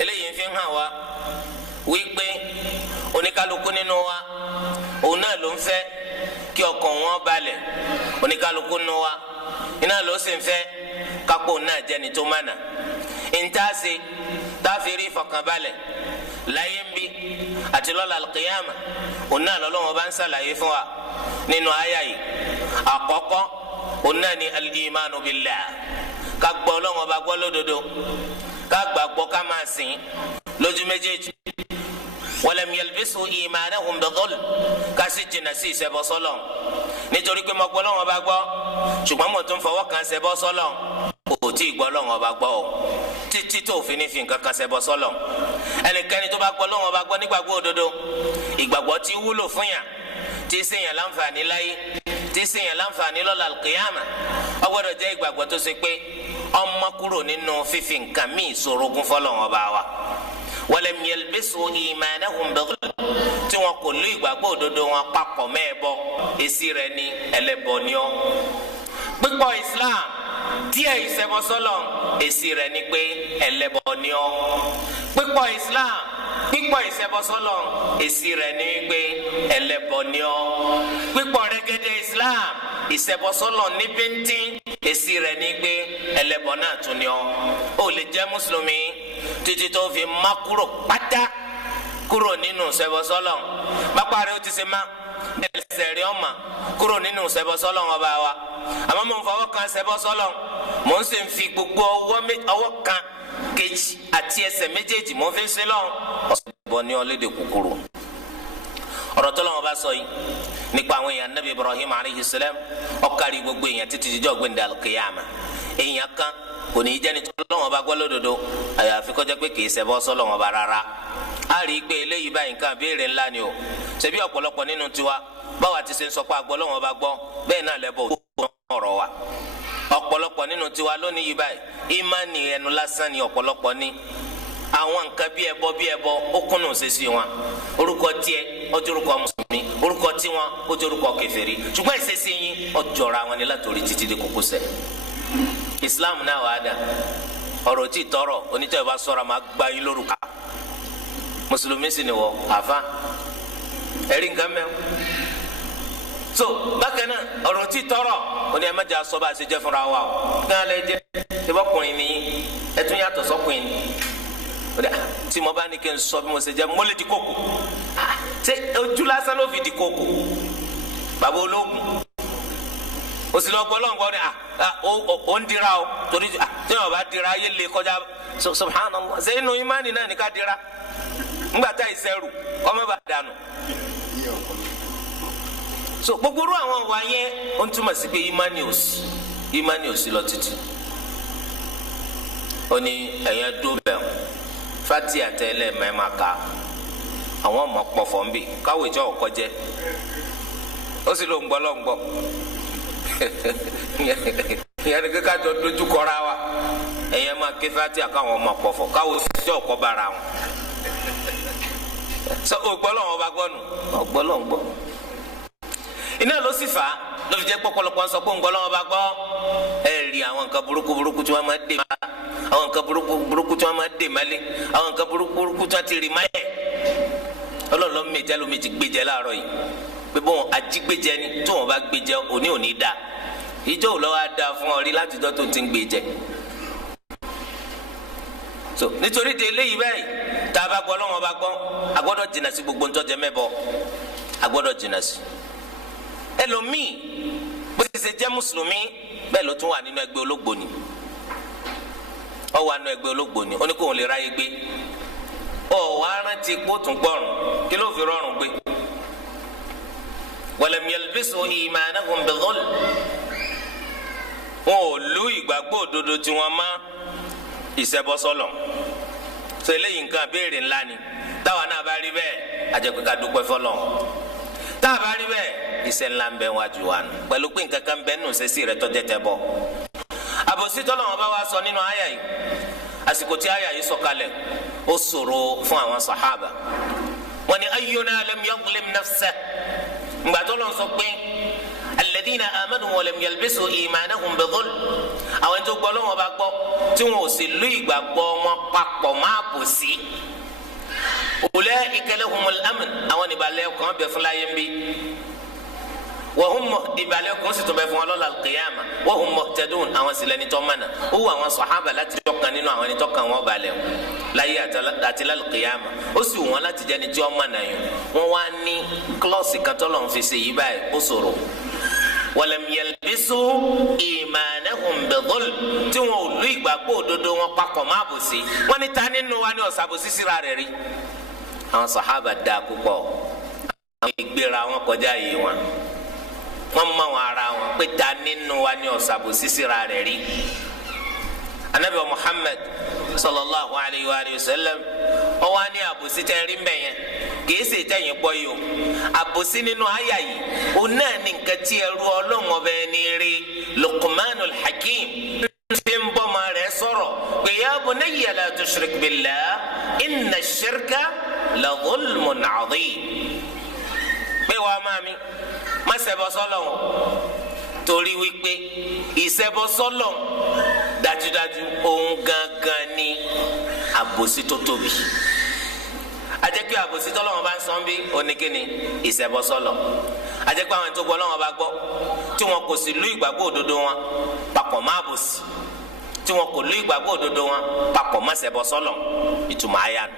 eléyìí ń fi hàn wá wípé oníkálukú nínú wa òun náà ló ń fẹ́ kí ọkàn wọn balẹ̀ oníkálukú nínú wa iná ló sì ń fẹ́ kápò náà jẹ́ni tó mànà ntaase táfìrí ìfọkànbalẹ̀ láyé ń bí àti lọ́la alqiyama òun náà lọ́lọ́wọ́ bá ń sàlàyé fún wa nínú àyà yìí àkọ́kọ́ òun náà ni al-imanu billah ká gbọ́ Ọlọ́hun bá gbọ́ lódodo ká gbàgbọ́ ká máa sìn lójú méjèèjì walam yalbisu imanahum bidhulm ká sì jìnnà sí ìṣẹbọ sọ́lọ̀ nítorí pé mo gbọ́ Ọlọ́hun bá gbọ́ ṣùgbọ́n mo tún fọwọ́ kan ṣẹbọ sọ́lọ̀ kò tí ì gbọ́ Ọlọ́hun bá gbọ́ o títí tó fi ní fi nǹkan kan ṣẹbọ sọ́lọ̀ ẹnikẹ́ni tó bá gbọ́ Ọlọ́hun bá gbọ́ nígbàgbọ́ òdodo ìgbàgbọ́ tí wúlò fún yàn tí ṣèyàn láǹfààní láyé tí ṣèyàn láǹfààní lọ́la al-qiyama ó gbọ́dọ̀ jẹ́ ìgbàgbọ́ tó ṣe pé ọmọ kúrò nínú fífi nǹkan míì ṣorogún fọ́lọ́hun bá wa walam yalbisu imanahum bidhulm tí wọn kò lú ìgbàgbọ́ òdodo wọn papọ̀ mẹ́ẹ̀bọ èsì rẹ̀ ní ẹlẹ́bọ ni ọ́ pípọ̀ Islam díẹ̀ ìṣẹbọsọ́lọ̀ èsì rẹ̀ ní pé ẹlẹ́bọ ni ọ́ pípọ̀ Islam pípọ̀ ìṣẹbọsọ́lọ̀ èsì rẹ̀ ní pé ẹlẹ́bọ ni ọ́ pípọ̀ rẹ́gẹ́dẹ́ Islam ìṣẹbọsọ́lọ̀ ní bíntín èsì rẹ̀ ní pé ẹlẹ́bọ náà tún ni ọ́ ó lè jẹ́ mùsùlùmí títí tó fi má kúrò pátá kúrò nínú ṣẹbọsọ́lọ̀ bápá rẹ̀ ó ti ṣe má ẹsẹ̀ rẹ̀ ọ̀mà kúrò nínú ṣẹbọsọ́lọ̀ ọba wa àmọ́ mò ń fọwọ́ kan ṣẹbọsọ́lọ̀ mò ń sì ń fi gbogbo ọwọ́ kan kejì àti ẹsẹ̀ méjèèjì mò ń fi ń sin lọ́wọ́ ọ̀sẹ̀ ní ọlẹ́dẹ̀ kúkúrú ọ̀rọ̀ tó lọ́wọ́ bá sọ yìí nípa àwọn èèyàn Nabi Ibrahim alayhi salam ó kárí gbogbo èèyàn títí dijọ́ gbẹ̀ndẹ̀ al-qiyama èèyàn kan kò ní í jẹ́ni tó lọ́wọ́ bá gbọ́ lódodo àyàfi kó jẹ́ pé kì í ṣẹbọ sọ́lọ́wọ́ bá rárá a rí i pé eléyìí báyìí nǹkan béèrè ńlá ni o ṣebí ọ̀pọ̀lọpọ̀ nínú tiwa báwa ti ṣe ń sọ pé àgbọ̀ lọ́wọ́ bá gbọ́ bẹ́ẹ̀ náà lẹ́bọ̀ ọ̀rọ̀ wa ọ̀pọ̀lọpọ̀ nínú tiwa lónìí yìí báyìí ìmánì ẹnu lásán ni ọ̀pọ̀lọpọ̀ ní àwọn nǹkan bí ẹbọ ó kúnnù ṣe sí wọn orúkọ tiẹ̀ ó jẹ́ orúkọ mùsùlùmí orúkọ tiwọn ó jẹ́ orúkọ kèfèrí ṣùgbọ́n ìṣesí yín ó jọra wọn ni látòrí títí dé kókósẹ̀ Islam náà wà á dà ọ̀rọ̀ tí tọrọ onítọ̀ bá sọ̀rọ̀ máa gbá yín lórúkà mùsùlùmí sì ni wọ àfa ẹ̀rí nǹkan mẹ́wọ́ so bákan náà ọ̀rọ̀ tí tọrọ oní ẹ̀ mẹ́jọ sọ bá a ṣe jẹ́ fúnra wa o gán lè jẹ́ ìbọ̀kùnrin ni ẹ tún yàtọ̀ sọ́kùnrin tí mo bá ní kí n sọ bí mo ṣe jẹ́ mo lè di kókò ṣé ojú lásán ló fi di kókò bàbá ológun ó sì lọ gbọ́ lọ́ngbọ́n ni ó ń dira o torí tí wọn bá dira ayé lè kọjá subhanallah ṣe inú imáni náà ní ká dira ńgbà tá ìṣẹ́rù ọmọ bá dànù. so gbogbo irú àwọn wa yẹn ó ń túmọ̀ sí pé imáni ò sí lọ títí. ó ní ẹ̀yẹn dóbẹ̀ fati àtẹlẹ mẹ́ẹ̀má ká àwọn ọmọ pọ̀fọ̀ ń bì káwé jọ ọkọ jẹ ó sì ló ń gbọ́ lọ́ngbọ́ ìyẹn ni kíkà jọ dojú kọra wa ẹ̀yẹn máa ké fati àkáwọn ọmọ pọ̀fọ̀ káwé jọ ọkọ bára wọn sọ ògbọ́lọ́wọ́ bá gbọ́ nù ògbọ́lọ́ngbọ́ iná ló sì fà á ló fi jẹ́ pọ̀pọ̀lọpọ̀ sọ pé ògbọ́lọ́wọ́ bá gbọ́ ẹ̀ rí àwọn nǹkan burúkú tí wọ́n máa dé má àwọn nǹkan burúkú tí wọ́n máa dé málé àwọn nǹkan burúkú tí wọ́n ti rí máyẹ̀ ọlọ́ọ̀lọ́ méjì ló méjì gbéjẹ láàárọ̀ yìí pé bọ́n ajígbéjẹ ni tí wọ́n bá gbéjẹ òní dá ìjọ ò lọ́wọ́ á dá fún ọ rí látijọ́ tó ti ń gbéjẹ. so nítorí de eléyìí báyìí tá a bá gbọ́ lọ́wọ́ bá gbọ́ a gbọ́dọ̀ jìnnà sí gbogbo ntọ́jẹ mẹ́bọ a gbọ́dọ̀ jìnnà sí. ẹlòmíì bó ti ṣe jẹ́ mùsùlùmí bẹ́ẹ̀ ló tún wà nínú ẹgbẹ́ ológbòní ó wà nínú ẹgbẹ́ ológbòní ó ní kóun lè ráyè gbé ọ wà á rántí kó tún gbọ́rùn kí ló fi rọrùn gbé. walam yalbisu imanahum bidhulm wọn ò lu ìgbàgbọ́ òdodo tí wọ́n má ìṣẹ́bọ́sọ́lọ̀ so eléyìí nǹkan béèrè ńlá ni táwa náà bá rí bẹ́ẹ̀ àjẹpẹ́ ká dúpẹ́ fọlọ́ táwa bá rí bẹ́ẹ̀ iṣẹ́ ńlá ń bẹ wájú wa nù pẹ̀lú pé nǹkan kan bẹ́ẹ̀ nù sẹ́sì rẹ̀ tọ́jẹ́ tẹ́ bọ́ àbòsí tọ́lọ́wọ́n bá wa sọ nínú àyà yìí àsìkò tí àyà yìí sọ̀kalẹ̀ ó ṣòro fún àwọn sàhábà wọ́n ní ayyuna lam yadhlim nafsahu ńgbà tọ́lọ́ sọ pé alladhina amanu wa lam yalbisu imanahum bidhulm àwọn tó gbọ́ lọ́wọ́ bá gbọ́ tí wọn ò sì lú ìgbàgbọ́ wọn papọ̀ máa bò sí. ulaika lahumul amn àwọn ìbàlẹ̀ kan bẹ fún láyé ń bí wa hum ìbàlẹ̀ kan sì tún bẹ fún wọn lọ́la al-qiyama wa hum muhtadun àwọn sì lẹ́ni tó mọ̀nà ó wù àwọn sàhábà láti jọ́kan nínú àwọn ẹni tó kàn wọ́n balẹ̀ láyé àti lal-qiyama ó sì wù wọn láti jẹ́ ẹni tí wọ́n mọ̀nà yìí wọ́n wá ní klọ́ọ̀sì kan tó lọ́n fi ṣe yí báyìí ó ṣòro walam yalbisu imanahum bidhulm tí wọn ò lú ìgbàgbọ́ òdodo wọn papọ̀ má bò sí wọn ní ta nínú wa ní ọ̀sàbòsí síra rẹ̀ rí àwọn sàhábà dáa púpọ̀ àwọn ìgbéra wọn kọjá yìí wọn mọ wọn ara wọn pé ta nínú wa ní ọ̀sàbòsí síra rẹ̀ rí anabi Muhammad sallallahu alayhi wa sallam ọwọ́ á ní àbòsí tẹ́ rí mbẹ́ yẹn kìí ṣe tẹ̀yìn gbọ́ yìí o àbòsí nínú àyà yìí òun náà ní nǹkan tí ẹrú ọlọ́run ọbẹ̀ ẹni rí Luqmanul Hakim ṣe ń bọ́ ọmọ rẹ̀ sọ̀rọ̀ pé ya bunayya la tushrik billah inna ash-shirka la dhulmun adhim pé wàá máa mi má ṣẹbọ sọ́lọ̀ wọn torí wípé ìṣẹbọ sọ́lọ̀ dájúdájú òun gangan ní àbòsí tó tóbi ajẹ́pẹ́ àbòsí tọ́lọ́wọ́n bá ń sọ bí oníkíni ìṣẹ̀bọsọ́lọ̀ ajẹ́pẹ́ àwọn ìtòkò ọlọ́wọ́n bá gbọ́ tí wọn kò sì lú ìgbàgbọ́ òdodo wọn papọ̀ má àbòsí tí wọn kò lú ìgbàgbọ́ òdodo wọn papọ̀ má ṣẹ̀bọsọ́lọ̀ ìtumọ̀ àyà nù.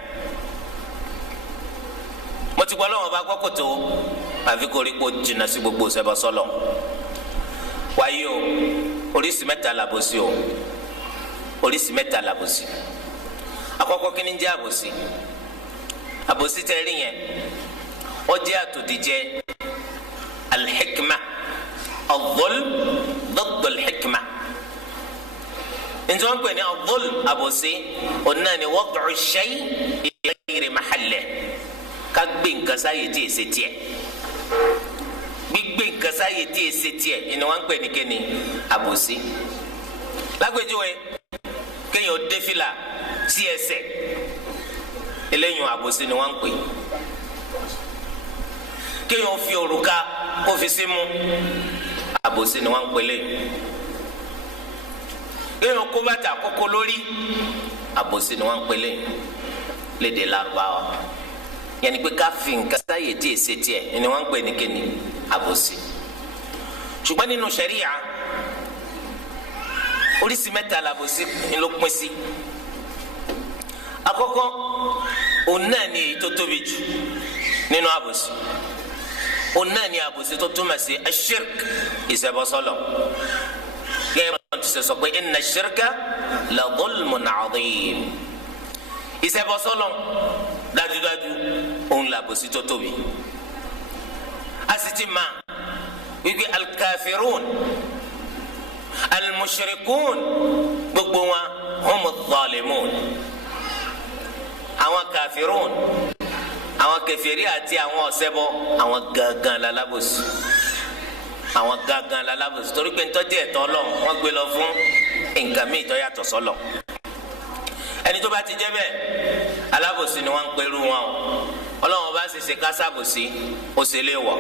mo ti gbọ́ ọlọ́wọ́n bá gbọ́ kò tó àfi kò rí kó jìnnà sí gbogbo ṣẹ̀bọsọ́lọ̀ wáyé o oríṣi mẹ́ta làbòsí o oríṣi mẹ́ta làbòsí àkọ́kọ́ kí ni jẹ́ àbòsí àbòsí tẹ́ rí yẹn ó jẹ́ àtòdìjẹ alḥikma al-dhulm ضد الحكمة nítorí wọn pè ní al-dhulm àbòsí ọ̀nà ni wad'u ash-shay' ila ghayri mahallihi ká gbé nǹkan sáyé tí èsì tiẹ̀ gbígbé nǹkan sáyé tí èsì tiẹ̀ ni wọn pè ní kíni àbòsí lágbèjúwe kéèyàn dé fìlà sí ẹsẹ̀ eléyìí àbòsí ni wọn ń pè kéèyàn fi òrùka kó fi sí mú àbòsí ni wọn ń pè léyìí kéèyàn kó bàtà kókó lórí àbòsí ni wọn ń pè léyìí lédè Lárúbáwá yẹnni pé ká fi nǹkan sáyè tí èsè tiẹ̀ ni wọn ń pè ní kíni àbòsí ṣùgbọ́n nínú ṣẹ̀ríà oríṣi mẹ́ta làbòsí ni ló pín sí àkọ́kọ́ òun náà ni èyí tó tóbi jù nínú àbòsí ọ̀nà ni àbòsí tó túmọ̀ sí ashirk ìṣẹbọsọ́lọ̀ gẹ́gẹ́ bá ti sọ pé inna shirka la dhulmun adhim ìṣẹbọsọ́lọ̀ dájúdájú òun làbòsí tó tóbi a sì ti máa wípé alkafirun almushrikun gbogbo wọn humu dhalimun àwọn kafirun àwọn kèfèrí àti àwọn ọ̀ṣẹbọ àwọn gangan lalábòsí àwọn gangan lalábòsí torí pé ntọ́jú ẹ̀tọ́ Ọlọ́run wọ́n gbé lọ fún nǹkan míì tó yàtọ̀ sọ́lọ̀ ẹni tó bá ti jẹ́ bẹ́ẹ̀ alábòsí ni wọ́n ń pẹ̀lú wọn o Ọlọ́run bá sì ṣe kásábòsí ó sì lè wọ̀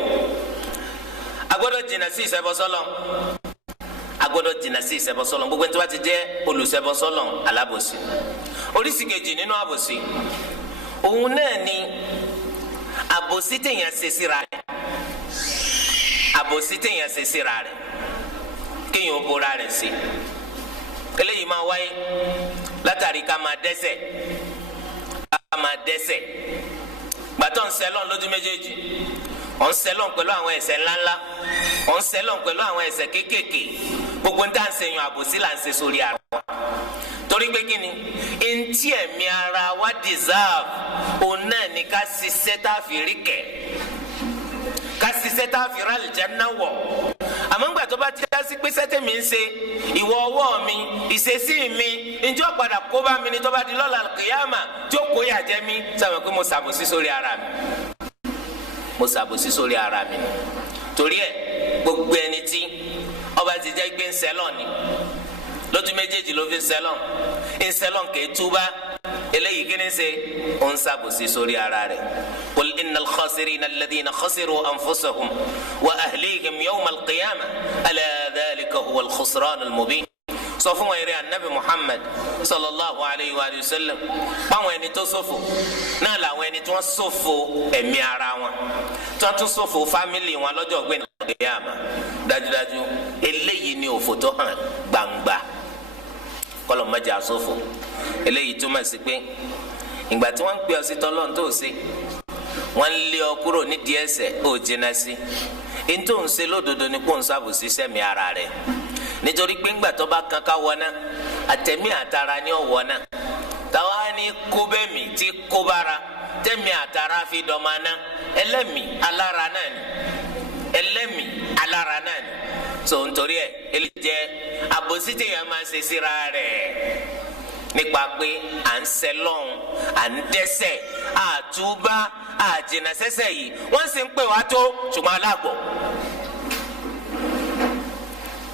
agbọ́dọ̀ jìnnà sí ìṣẹbọsọ́lọ̀ agbọ́dọ̀ jìnnà sí ìṣẹbọsọ́lọ̀ gbogbo ẹni tó bá ti jẹ́ olùṣẹbọsọ́lọ̀ alábòsí oríṣi kejì nínú àbòsí òun náà ni àbòsí téèyàn ṣe síra rẹ̀ àbòsí téèyàn ṣe síra rẹ̀ kéèyàn ó bora rẹ̀ sí eléyìí máa wáyé látàrí ká máa dẹ́ṣẹ̀ gbàtọ́ ń ṣẹlọ̀ lójú méjèèjì ọ̀ ń ṣẹlọ̀ pẹ̀lú àwọn ẹ̀ṣẹ̀ ńláńlá ọ̀ ń ṣẹlọ̀ pẹ̀lú àwọn ẹ̀ṣẹ̀ kéékèèké gbogbo ń tà ń ṣèyàn àbòsí là ń ṣe sórí ara wa torí pé kí ni ntí ẹ̀mí ara wa deserve òun náà ni ká ṣiṣẹ́ tá a fi rí kẹ̀ ká ṣiṣẹ́ tá a fi rà àlùjánnà wọ̀ àmọ́ ńgbà tó bá ti dá sí pé sẹ́tẹ̀ mi ń ṣe ìwọ ọwọ́ mi ìṣesí mi ǹjẹ́ ọ̀padà kó bá mi ni tó bá di lọ́la kìyàmà tí ó kó yà jẹ́ mi sábà pé mo ṣàbòsí sórí ara mi torí ẹ̀ gbogbo ẹni tí ọba ti jẹ́ gbé ń sẹ́lọ̀ ni lójú méjèèjì ló fi ń sẹ́lọ̀ kẹ́ túbá eléyìí kí ni ṣe ó ń ṣàbòsí sórí ara rẹ̀ qul innal khasirina alladhina khasiru anfusahum wa ahlihim yawma alqiyamah ala dhalika huwa alkhusran almubin sọ fún wọn eré anabi muhammad sallallahu alayhi wa sallam báwọn ẹni tó ṣòfò náà làwọn ẹni tí wọ́n ṣòfò ẹ̀mí ara wọn tí wọ́n tún ṣòfò fámìlì wọn lọ́jọ́ ọ̀gbìn alqiyama dájúdájú eléyìí ni òfò tó hàn gbangba kọlọ mẹjọ àsòfò eléyìí túmọ̀ sí pé ìgbà tí wọ́n ń pè ọ sí tọ́lọ́n tó ṣe wọ́n ń lé ọ kúrò nídìí ẹ̀ṣẹ̀ ó jìnnà sí i tó ń ṣe lódodo ní kó ń ṣàbòsí sẹ́mi ara rẹ̀ nítorí pé ńgbà tó bá kankan wọná àtẹ̀mí àtara ní ọ̀wọ́ná táwa ní kóbẹ́mì tí kóbára tẹ̀mí àtara fi dọ̀mọ́ná ẹlẹ́mì alára náà ni so nítorí ẹ eléyìí jẹ àbòsí téèyàn máa ṣe síra rẹ̀ nípa pé à ń ṣẹlọ́n à ń dẹ́ṣẹ̀ àtúbá àjìnà sẹ́ṣẹ̀ yìí wọ́n sì ń pè wá tó ṣùgbọ́n aláàgbọ̀.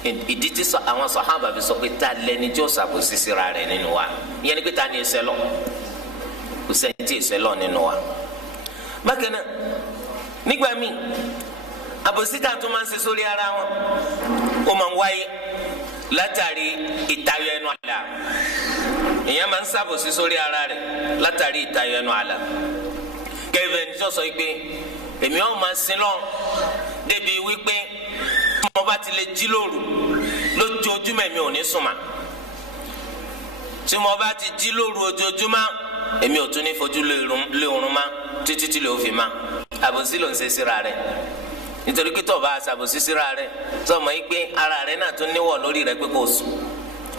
ìdí tí àwọn sàhábà fi sọ pé ta lẹni tí ó ṣàbòsí síra rẹ̀ nínú wa ìyẹn ni pé ta ni ìṣẹlọ kò sẹ́ni tí ìṣẹlọ nínú wa. bákan náà nígbà míì àbòsí tá a tún máa ń ṣe sórí ara wọn ó máa ń wáyé látàrí ìtayọ ẹnu àlà èèyàn máa ń ṣàbòsí sórí ara rẹ̀ látàrí ìtayọ ẹnu àlà kẹfẹ ní sọsọ yìí pé èmi ọ̀ máa sin lọ débi wípé mo bá ti lè jí lóru lójoojúmọ́ èmi ò ní sùn mà tí mo bá ti jí lóru ojoojúmọ́ èmi ò tún ní fojú lé oorun má títí tí lè ó fi má àbòsí ló ń ṣe síra rẹ̀ nítorí pé tó bá ṣàbòsí síra rẹ̀ tó mọ̀ yìí pé ara rẹ̀ náà tún níwọ̀ lórí rẹ̀ pé kò sùn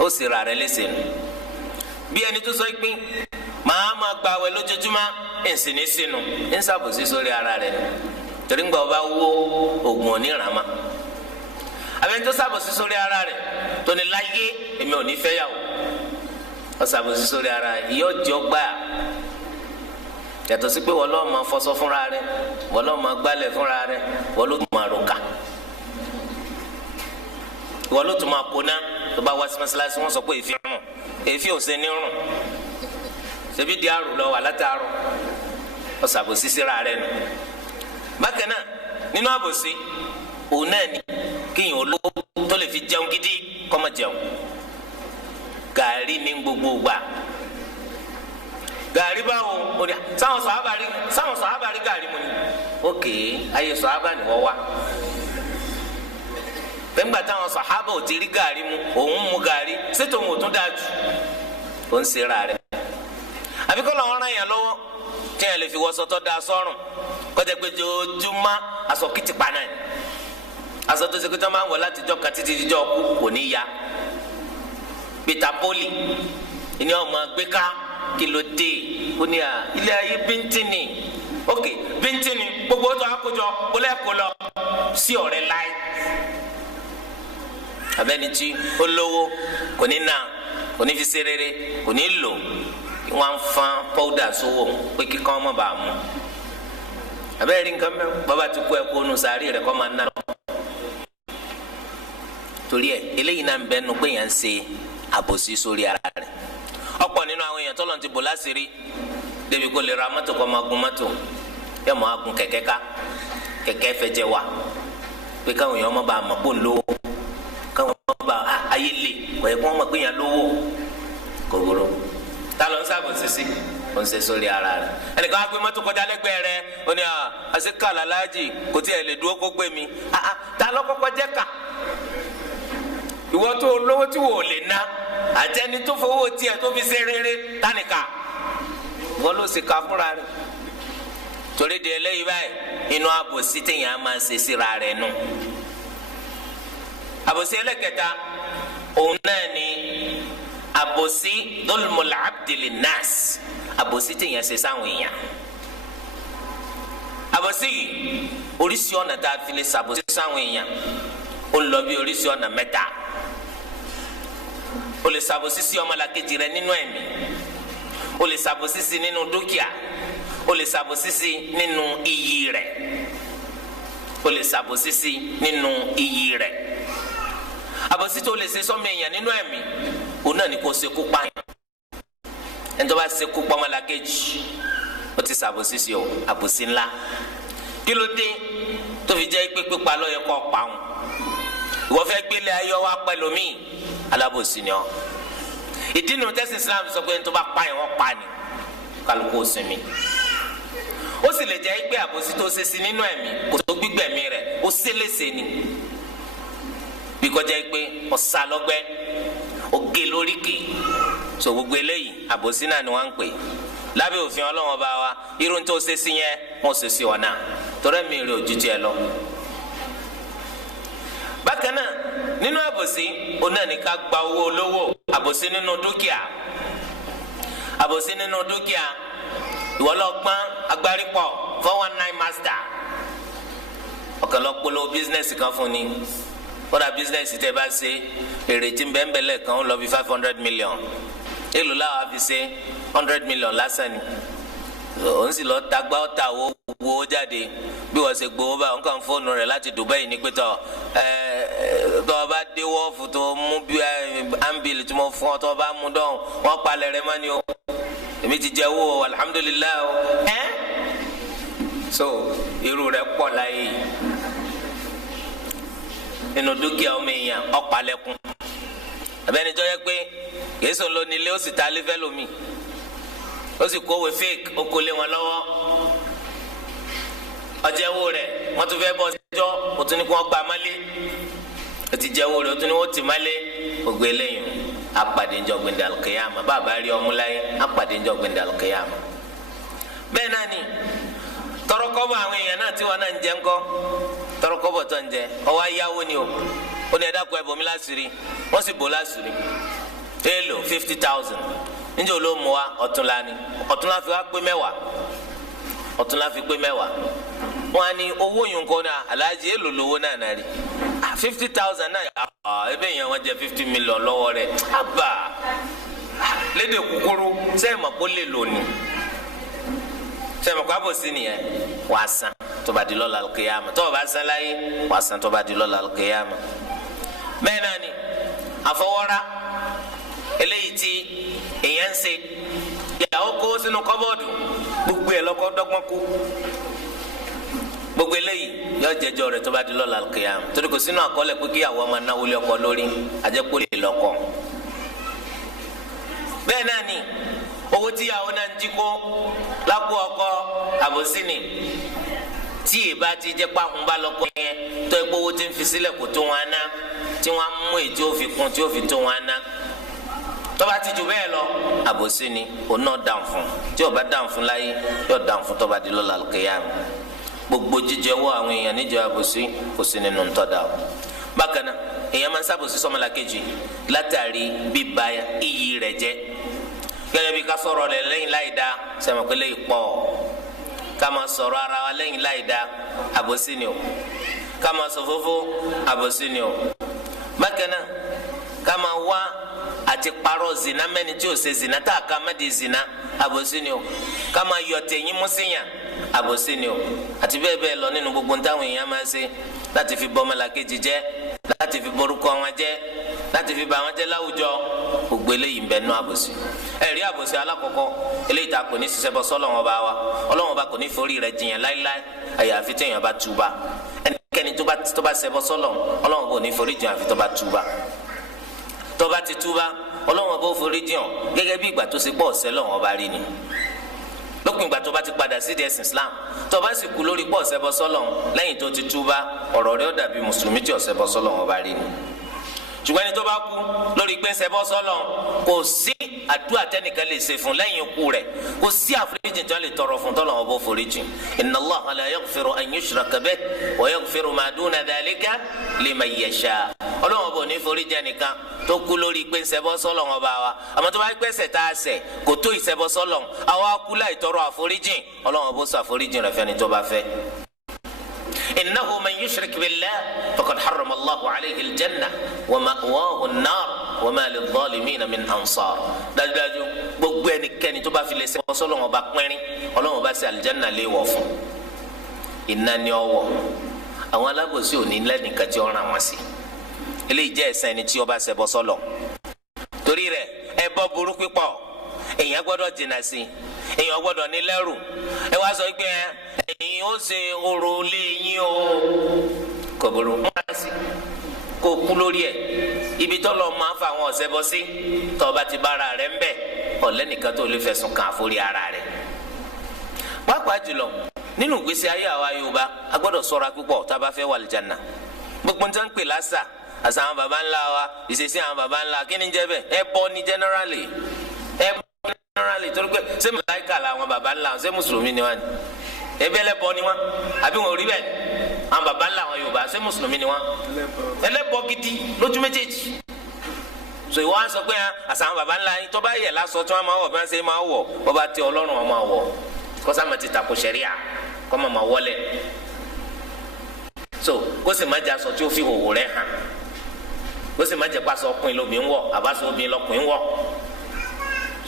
ó sì ra rẹ̀ léṣe nù bí ẹni tó sọ pé màá máa gbààwẹ̀ lójoojúmọ́ ẹ̀sìn ní sínú ń ṣàbòsí sórí ara rẹ̀ torí ń gbà ọba wó oògùn onírànmá àbẹ̀ni tó ṣàbòsí sórí ara rẹ̀ tó ní láyé èmi ò ní fẹ́ yàwó ó ṣàbòsí sórí ara rẹ̀ ìyá ọjọ́ gbà yàtọ̀ sí pé wọ́n lọ́ọ́ máa fọṣọ fúnra rẹ̀ wọ́n lọ́ọ́ máa gbálẹ̀ fúnra rẹ̀ wọ́n ló tún máa ròkà wọ́n ló tún máa kóná tó bá wá sí mọ́sálásí wọ́n sọ pé èéfín rùn èéfín ò ṣe ní rùn ṣebí di àrùn lọ wà látàárọ̀ ó ṣàbòsí síra rẹ̀ nù. bákan náà nínú àbòsí òun náà ni kéèyàn olówó tó lè fi jẹun gidi kó má jẹun gàrí ní gbogbo gbà gàrí báwo o ní sáwọn sọ̀hábà rí gàrí mu ni ókè ayé sọ̀hábà ni wọ́n wá nígbà táwọn sọ̀hábà ò ti rí gàrí mu òun mu gàrí sétò òun ò tún dáa jù ó ń ṣera rẹ̀ àbíkọ́ làwọn ràn yàn lọ́wọ́ tí yẹn lè fi wọṣọ tó dáa sọ́rùn kọjá pé ojoojúmọ́ aṣọ kìtìpá náà ni aṣọ tó ṣe pé tó máa ń wọ̀ láti jọ́ kan títí díjọ́ kú kò ní ya peter poli ìní ọmọ gbéká kí ló dé ó ní à ilé ayé bíntínì ok bíntínì gbogbo tó àkójọ kó lẹ́ẹ̀kọ́ lọ sí ọ̀rẹ́ láì abẹ́ni tí ó lówó kò ní nà kò ní fi ṣe rere kò ní lò wọ́n fa pọ́ùdà sówó pé kíkọ́ ọmọ bá mú abẹ́rẹ́ nǹkan mẹ́rin bàbá ti kó ẹ̀kọ́ onú sàárì rẹ̀ kọ́ máa ná torí ẹ̀ eléyìí náà ń bẹ́nu pé yẹn ń ṣe àbòsí sórí ara rẹ̀ ọ̀pọ̀ nínú àwọn èèyàn tọ́lọ̀ ti bò láṣìírí débi kó lè ra mọ́tò kọ́ máa gun mọ́tò yẹ máa gun kẹ̀kẹ́ ká kẹ̀kẹ́ fẹjẹ wà pé káwọn èèyàn máa bá àmọ́ pò ń lówó káwọn máa bá ayé lè kọ̀ ẹ̀ kó wọ́n mọ̀ pé yẹn lówó kò burú ta ló ń sábò sísí ó ń ṣe sórí ara rẹ̀ ẹnìkan á gbé mọ́tò kọjá lẹ́gbẹ̀ẹ́ rẹ̀ ó ní àṣekà làlájì kò tí ẹ̀ lè dúró kó gbé mi ta ló kọ́kọ́ jẹ́ kà ìwọ tó lówó tí wò lè ná àtẹni tó fowó tiẹ̀ tó fi ṣe rere tánìkà wọ́n ló sì ka fúnra rẹ̀ torí di eléyìí báyìí inú àbòsí téèyàn á máa ṣe síra rẹ̀ nù àbòsí ẹlẹ́kẹta òun náà ni àbòsí dulmul abdi linnas àbòsí téèyàn ṣe sáwọn èèyàn àbòsí yìí oríṣi ọ̀nà tá a fi lè ṣàbòsí sáwọn èèyàn ó ń lọ bí oríṣi ọ̀nà mẹ́ta o lè ṣàbòsí sí ọmọlàkejì rẹ nínú ẹ̀mí o lè ṣàbòsí sí nínú dúkìá o lè ṣàbòsí sí nínú iyì rẹ o lè ṣàbòsí sí nínú iyì rẹ àbòsí tó lè ṣe sọ́mọ èèyàn nínú ẹ̀mí òun náà ni kò ṣekú pààyàn ẹni tó bá ṣekú pa ọmọlàkejì ó ti ṣàbòsí sí o àbòsí ńlá kí ló dé tó fi jẹ́ pé pípa ló yẹ kó pa òun ìwọ fẹ́ gbélé ayọ̀ wá pẹ̀lú mi alábòsí ni ọ ìdí nu tẹsí Islam sọ pé ní tó bá pa yẹn wọ́n pa ni kálukú ó sinmi ó sì lè jẹ́ pé àbòsí tó ṣe sí nínú ẹ̀mí kò tó gbígbẹ̀mí rẹ̀ ó ṣẹlẹ̀ṣẹ̀ ni bí kọjá pé ọ̀sà lọ́gbẹ́ ó gé lóríkè so gbogbo eléyìí àbòsí náà ni wọ́n ń pè lábẹ́ òfin Ọlọ́run bá wa irun tó ṣe sí yẹn wọ́n ṣe sí ọ̀nà torí ẹ̀mí rẹ̀ ojú tiẹ̀ lọ. bákan náà nínú àbòsí òun náà ní ká gba owó olówó àbòsí nínú dúkìá àbòsí nínú dúkìá ìwọlọ́gbọ́n agbárípọ̀ 419 master ọ̀kan lọ polówó bísínẹ́sì kan fún ni kódà bísínẹ́sì tẹ́ bá ṣe èrè tí ń bẹ́ẹ̀ bẹ́ẹ̀ lẹ́ẹ̀kan ó lọ bí 500 million èlò làwọn á fi ṣe 100 million lásán ni òun sì lọ tagbá ọ̀tà owó jáde bí wọ́n ṣe gbowó báyìí wọ́n kàn fóònù rẹ̀ láti Dubai ní pétọ́ tó o bá dé wọ́ọ̀fù tó mú bí ambili tí mo fún ọ tó o bá mú dán wọ́n palẹ̀ rẹ̀ mọ́ ni o èmi ti jẹ́ owó alhamdulilayi o so irú rẹ̀ pọ̀ láyé nínú dúkìá ọmọ èèyàn ọ̀pálẹ̀kùn abẹ́ni tó yẹ pé kèésì ló nílé ó sì ta lé fẹ́ lómi ó sì kówé fake ó kó lé wọn lọ́wọ́ ọjẹ́wó rẹ̀ wọ́n tún fẹ́ bọ́ ẹjọ́ ó tún ní kí wọ́n gba mọ́lé ó ti jẹ́wó rẹ̀ ó tún ní wọ́n ti mọ́lé gbogbo eléyìí apàdé ńjọ́ gbẹ̀ndẹ̀ alùkìyàmà bàbá rí ọmú láyé apàdé ńjọ́ gbẹ̀ndẹ̀ alùkìyàmà. bẹ́ẹ̀ náà ni tọrọkọ́bọ̀ àwọn èèyàn náà tí wọ́n náà ń jẹ ńkọ́ tọrọkọ́bọ̀ tó ń jẹ ọwọ́ ayáwó ni o ó ní ẹ̀dá kọ ẹ̀bùnmi láṣìírí wọ́n sì bò láṣìírí èèlò 50,000 níjẹ́ ló mú wa ọ̀túnla ni ọ̀túnla fi wá pé mẹ́wàá ọ̀túnla fi pé mẹ́wàá wọ́n á ní owó yìí nǹkan náà aláàjì èèlò lówó náà náà rí 50,000 náà ebe yẹn wọ́n jẹ 50 million lọ́wọ́ rẹ̀ àbá lédè kúkúrú sẹ́yìn mọ̀ kó lè lò ní sẹ́yìn mọ̀ kó àbòsí nìyẹn wàá san tó bá di lọ́la al-qiyama tó bá san láyé wàá san tó bá di lọ́la al-qiyama bẹ́ẹ̀ náà ni àfọwọ́rá eléyìí tí èèyàn ń ṣe ìyàwó kó sínú kọ́bọ́ọ̀dù gbogbo ẹ̀ lọ́kọ́ dọ́gbọ́n kú gbogbo eléyìí yọ jẹjọ rẹ̀ tó bá di lọ́la al-qiyam torí kò sínú àkọọ́lẹ̀ pé kíyàwó ọmọ náwó lé ọkọ lórí àjẹpọ̀ lè lọ́kọ. bẹ́ẹ̀ náà ni owó tíyàwó náà ń jí kó lápò ọkọ àbòsí ni tí ìbá ti jẹ́ pàhùn bá lọ́kọ yẹn tó ẹ pé owó tí ń fi sílẹ̀ kò tó wọn ná tí wọ́n á mú èyí tí ó fi kún tí ó fi tó wọn ná tọ́ba ti jù bẹ́ẹ̀ lọ àbòsí ni òun náà dàn fún tí ó bá dàn fún láyé yóò dàn fún tọ́ba di lọ́la al-qiyam gbogbo jíjẹwọ́ àwọn èèyàn níjẹ àbòsí kò sí nínú ntọ́da o. bákan náà èèyàn máa ń ṣàbòsí sọ́mọlàkejì látàrí bíba iyì rẹ̀ jẹ́ gẹ́gẹ́ bí ká sọ̀rọ̀ rẹ̀ lẹ́yìn láì dá sẹ́wọ̀n pé lẹ́yìn pọ̀ ká máa sọ̀rọ̀ ara wa lẹ́yìn láì dá àbòsí ni o ká máa sọ fófó àbòsí ni o. bákan náà ká máa wá àti parọ́ zina mẹ́ni tí o ṣe zina tá a ká má di zina àbòsí ni o ká máa yọ tẹ̀yìn mú síyàn àbòsí ni o àti bẹ́ẹ̀ bẹ́ẹ̀ lọ nínú gbogbo táwọn èèyàn máa ṣe láti fi bọ́mọlàkejì jẹ́ láti fi borúkọ wọn jẹ́ láti fi bà wọn jẹ́ láwùjọ gbogbo eléyìí ń bẹ nú àbòsí. ẹ̀rí àbòsí alákọ̀ọ́kọ́ eléyìí tá a kò ní ṣiṣẹ́ bọ́ sọ́lọ́wọ́n bá wa ọlọ́wọ́n bá kò ní forí rẹ̀ jiyàn láíláí àyàfi téèyàn bá túbà ẹnikẹ́ni tó bá ṣẹbọ sọ́lọ́wọ́n ọlọ́wọ́n bò ní forí jiyàn àfi tó bá túbà tó bá ti túbà ọlọ́wọ́n bó forí jiyàn gẹ́gẹ́ bí ìgbà tó ṣe pọ̀ ọ̀sẹ́ lọ́wọ́n bá rí ni lópin ìgbà tó bá ti padà sí ẹ̀sìn Islam tó bá sì kú lórí pọ̀ ọ̀sẹ̀ bọ́ sọ́lọ́wọ́n lẹ́yìn tó ti túbà ọ̀rọ̀ rẹ̀ ó dàbí mùsùlùmí tí ọ̀sẹ̀ bọ́ sọ́lọ́wọ́n bá rí ni ṣùgbọ́n ẹni tó bá kú lórí pé ṣẹbọ sọ́lọ́run kò sí àdúrà tẹ́nìkan lè ṣe fún lẹ́yìn ikú rẹ̀ kò sí àforíjì tí wọ́n lè tọrọ fún tọ́lọ́run bó foríjì. inna Allaha la yaghfiru an yushraka bihi wa yaghfiru ma duna dhalika liman yasha. ọlọ́run bò ní foríjì ẹnìkan tó kú lórí pé ṣẹbọ sọ́lọ́run ọba wa àmọ́ tó bá gbé ẹ̀ṣẹ̀ tá a ṣẹ̀ kò tó ìṣẹbọ sọ́lọ́run àwa kú láì tọrọ àforíjì ọlọ́run bó sọ àforíjì rẹ̀ fẹ́ni tó bá fẹ́. إنه من يشرك بالله فقد حرم الله عليه الجنة ومأواه النار وما للظالمين من أنصار. dájúdájú gbogbo ẹnikẹ́ni tó bá fi lè ṣe ọsọlọ́wọ́n ọba pẹ́rín ọlọ́wọ́n bá ṣe àlìjánà lè wọ̀ fún iná ní ọwọ́ àwọn alábòsí òní lẹ́nìkan tí ó ràn wọ́n sí eléyìí jẹ́ ẹ̀san ẹni tí ó bá ṣe bọ́ sọ́lọ̀ torí rẹ̀ ẹbọ burú pípọ̀ èèyàn gbọ́dọ̀ jìnnà sí èèyàn gbọ́dọ̀ ní lẹ́rù ẹ wá sọ pé ẹ̀yin ó ṣe orò lé yín o kò burú wọn sí kó kú lórí ẹ̀ ibi tó lọ máa fa àwọn ọ̀sẹ̀ bọ́ sí tó bá ti bára rẹ̀ ń bẹ̀ ọ̀lẹ́nìkan tó lè fẹ̀sùn kàn àforí ara rẹ̀ pàápàá jùlọ nínú ìgbésí ayé àwa Yorùbá a gbọ́dọ̀ ṣọ́ra púpọ̀ tá a bá fẹ́ wà lìjànà gbogbo nǹkan pè lásà àṣà àwọn baba ńlá wa ìṣesí àwọn baba ńlá kí ni jẹ́ bẹ́ẹ̀ ẹbọ ni generally torí pé ṣé màláíkà làwọn baba ńlá ṣé mùsùlùmí ni wọn ni ebi ẹlẹ́bọ ni wọn àbí wọn ò rí bẹ́ẹ̀ àwọn baba ńlá àwọn Yorùbá ṣé mùsùlùmí ni wọn ẹlẹ́bọ gidi lójú méjèèjì so ìwọ á sọ pé àṣà àwọn baba ńlá yín tó bá yẹ lásọ tí wọn máa wọ bí wọn ṣe máa wọ bó bá tẹ Ọlọ́run wọn máa wọ kọsàmà ti tako ṣẹríà kọ́ máa wọlé so kó sì má jẹ́ aṣọ tí ó fi hòhò rẹ̀ hàn kó sì má jẹ́ pàṣẹ ọkùnrin lómi ń wọ̀ àbáṣọ obìnrin lọkùnrin ń wọ̀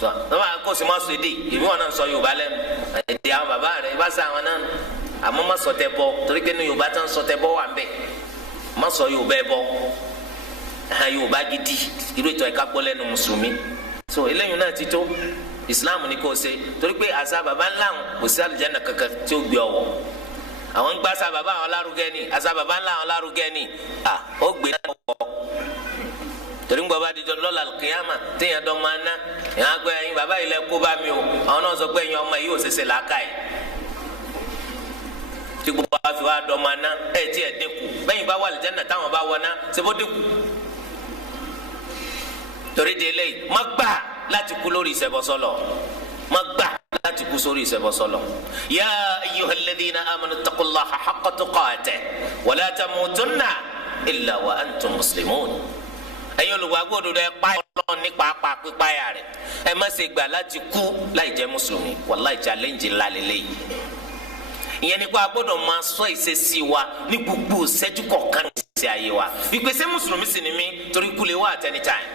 so lọ́wọ́ kó sì má sọ èdè ìbí wọn náà sọ Yorùbá lẹ́nu èdè àwọn bàbá rẹ̀ ibà sọ àwọn náà àmọ́ má sọ tẹ bọ́ torí pé ní Yorùbá tó ń sọ tẹ bọ́ wà ń bẹ̀ má sọ Yorùbá ẹ bọ́ Yorùbá gidi irú ètò ẹ̀ka gbọ́ lẹ́nu mùsùlùmí so eléyìí náà ti tó Islam ni kò ṣe torí pé àṣà bàbá ńlá kò sí àlùjánnà kankan tí ó gbé ọwọ́ àwọn ń gbá àṣà bàbá àwọn lárugẹ ni àṣà bàbá ńlá àwọn lárugẹ ni ó gbé náà wọ torí ń gbọ́ bá dijọ́ lọ́la kìyàmà téèyàn dán máa ná ìyẹn á gbé ẹyin bàbá yìí lẹ kó bá mi o àwọn náà sọ pé ẹyin ọmọ yìí ò ṣẹṣẹ làákà yìí tí gbogbo wa fi wá dán máa ná tí ẹ dínkù bẹ́yìn bá wà àlùjánnà táwọn bá wọ ná ṣe bó dínkù torí di eléyìí má gbà láti kú lórí ìṣẹbọsọlọ má gbà láti kú sórí ìṣẹbọsọlọ. ya ayyuhal ladhina amanu taqullaha haqqa tuqatihi wa la tamutunna illa wa antum muslimun. ẹ̀yin olùgbàgbọ́ òdodo ẹ páyà Ọlọ́run ní pàápàá pípáyà rẹ̀ ẹ má ṣe gbà láti kú láì jẹ́ mùsùlùmí wàláì challenge ńlá lélẹ́yìí. ìyẹn nípa a gbọ́dọ̀ máa sọ ìṣesí wa ní gbogbo ìṣẹ́jú kọ̀ọ̀kan ní ìṣe ayé wa ìpèsè mùsùlùmí sì ni mí torí kú lè wá at any time.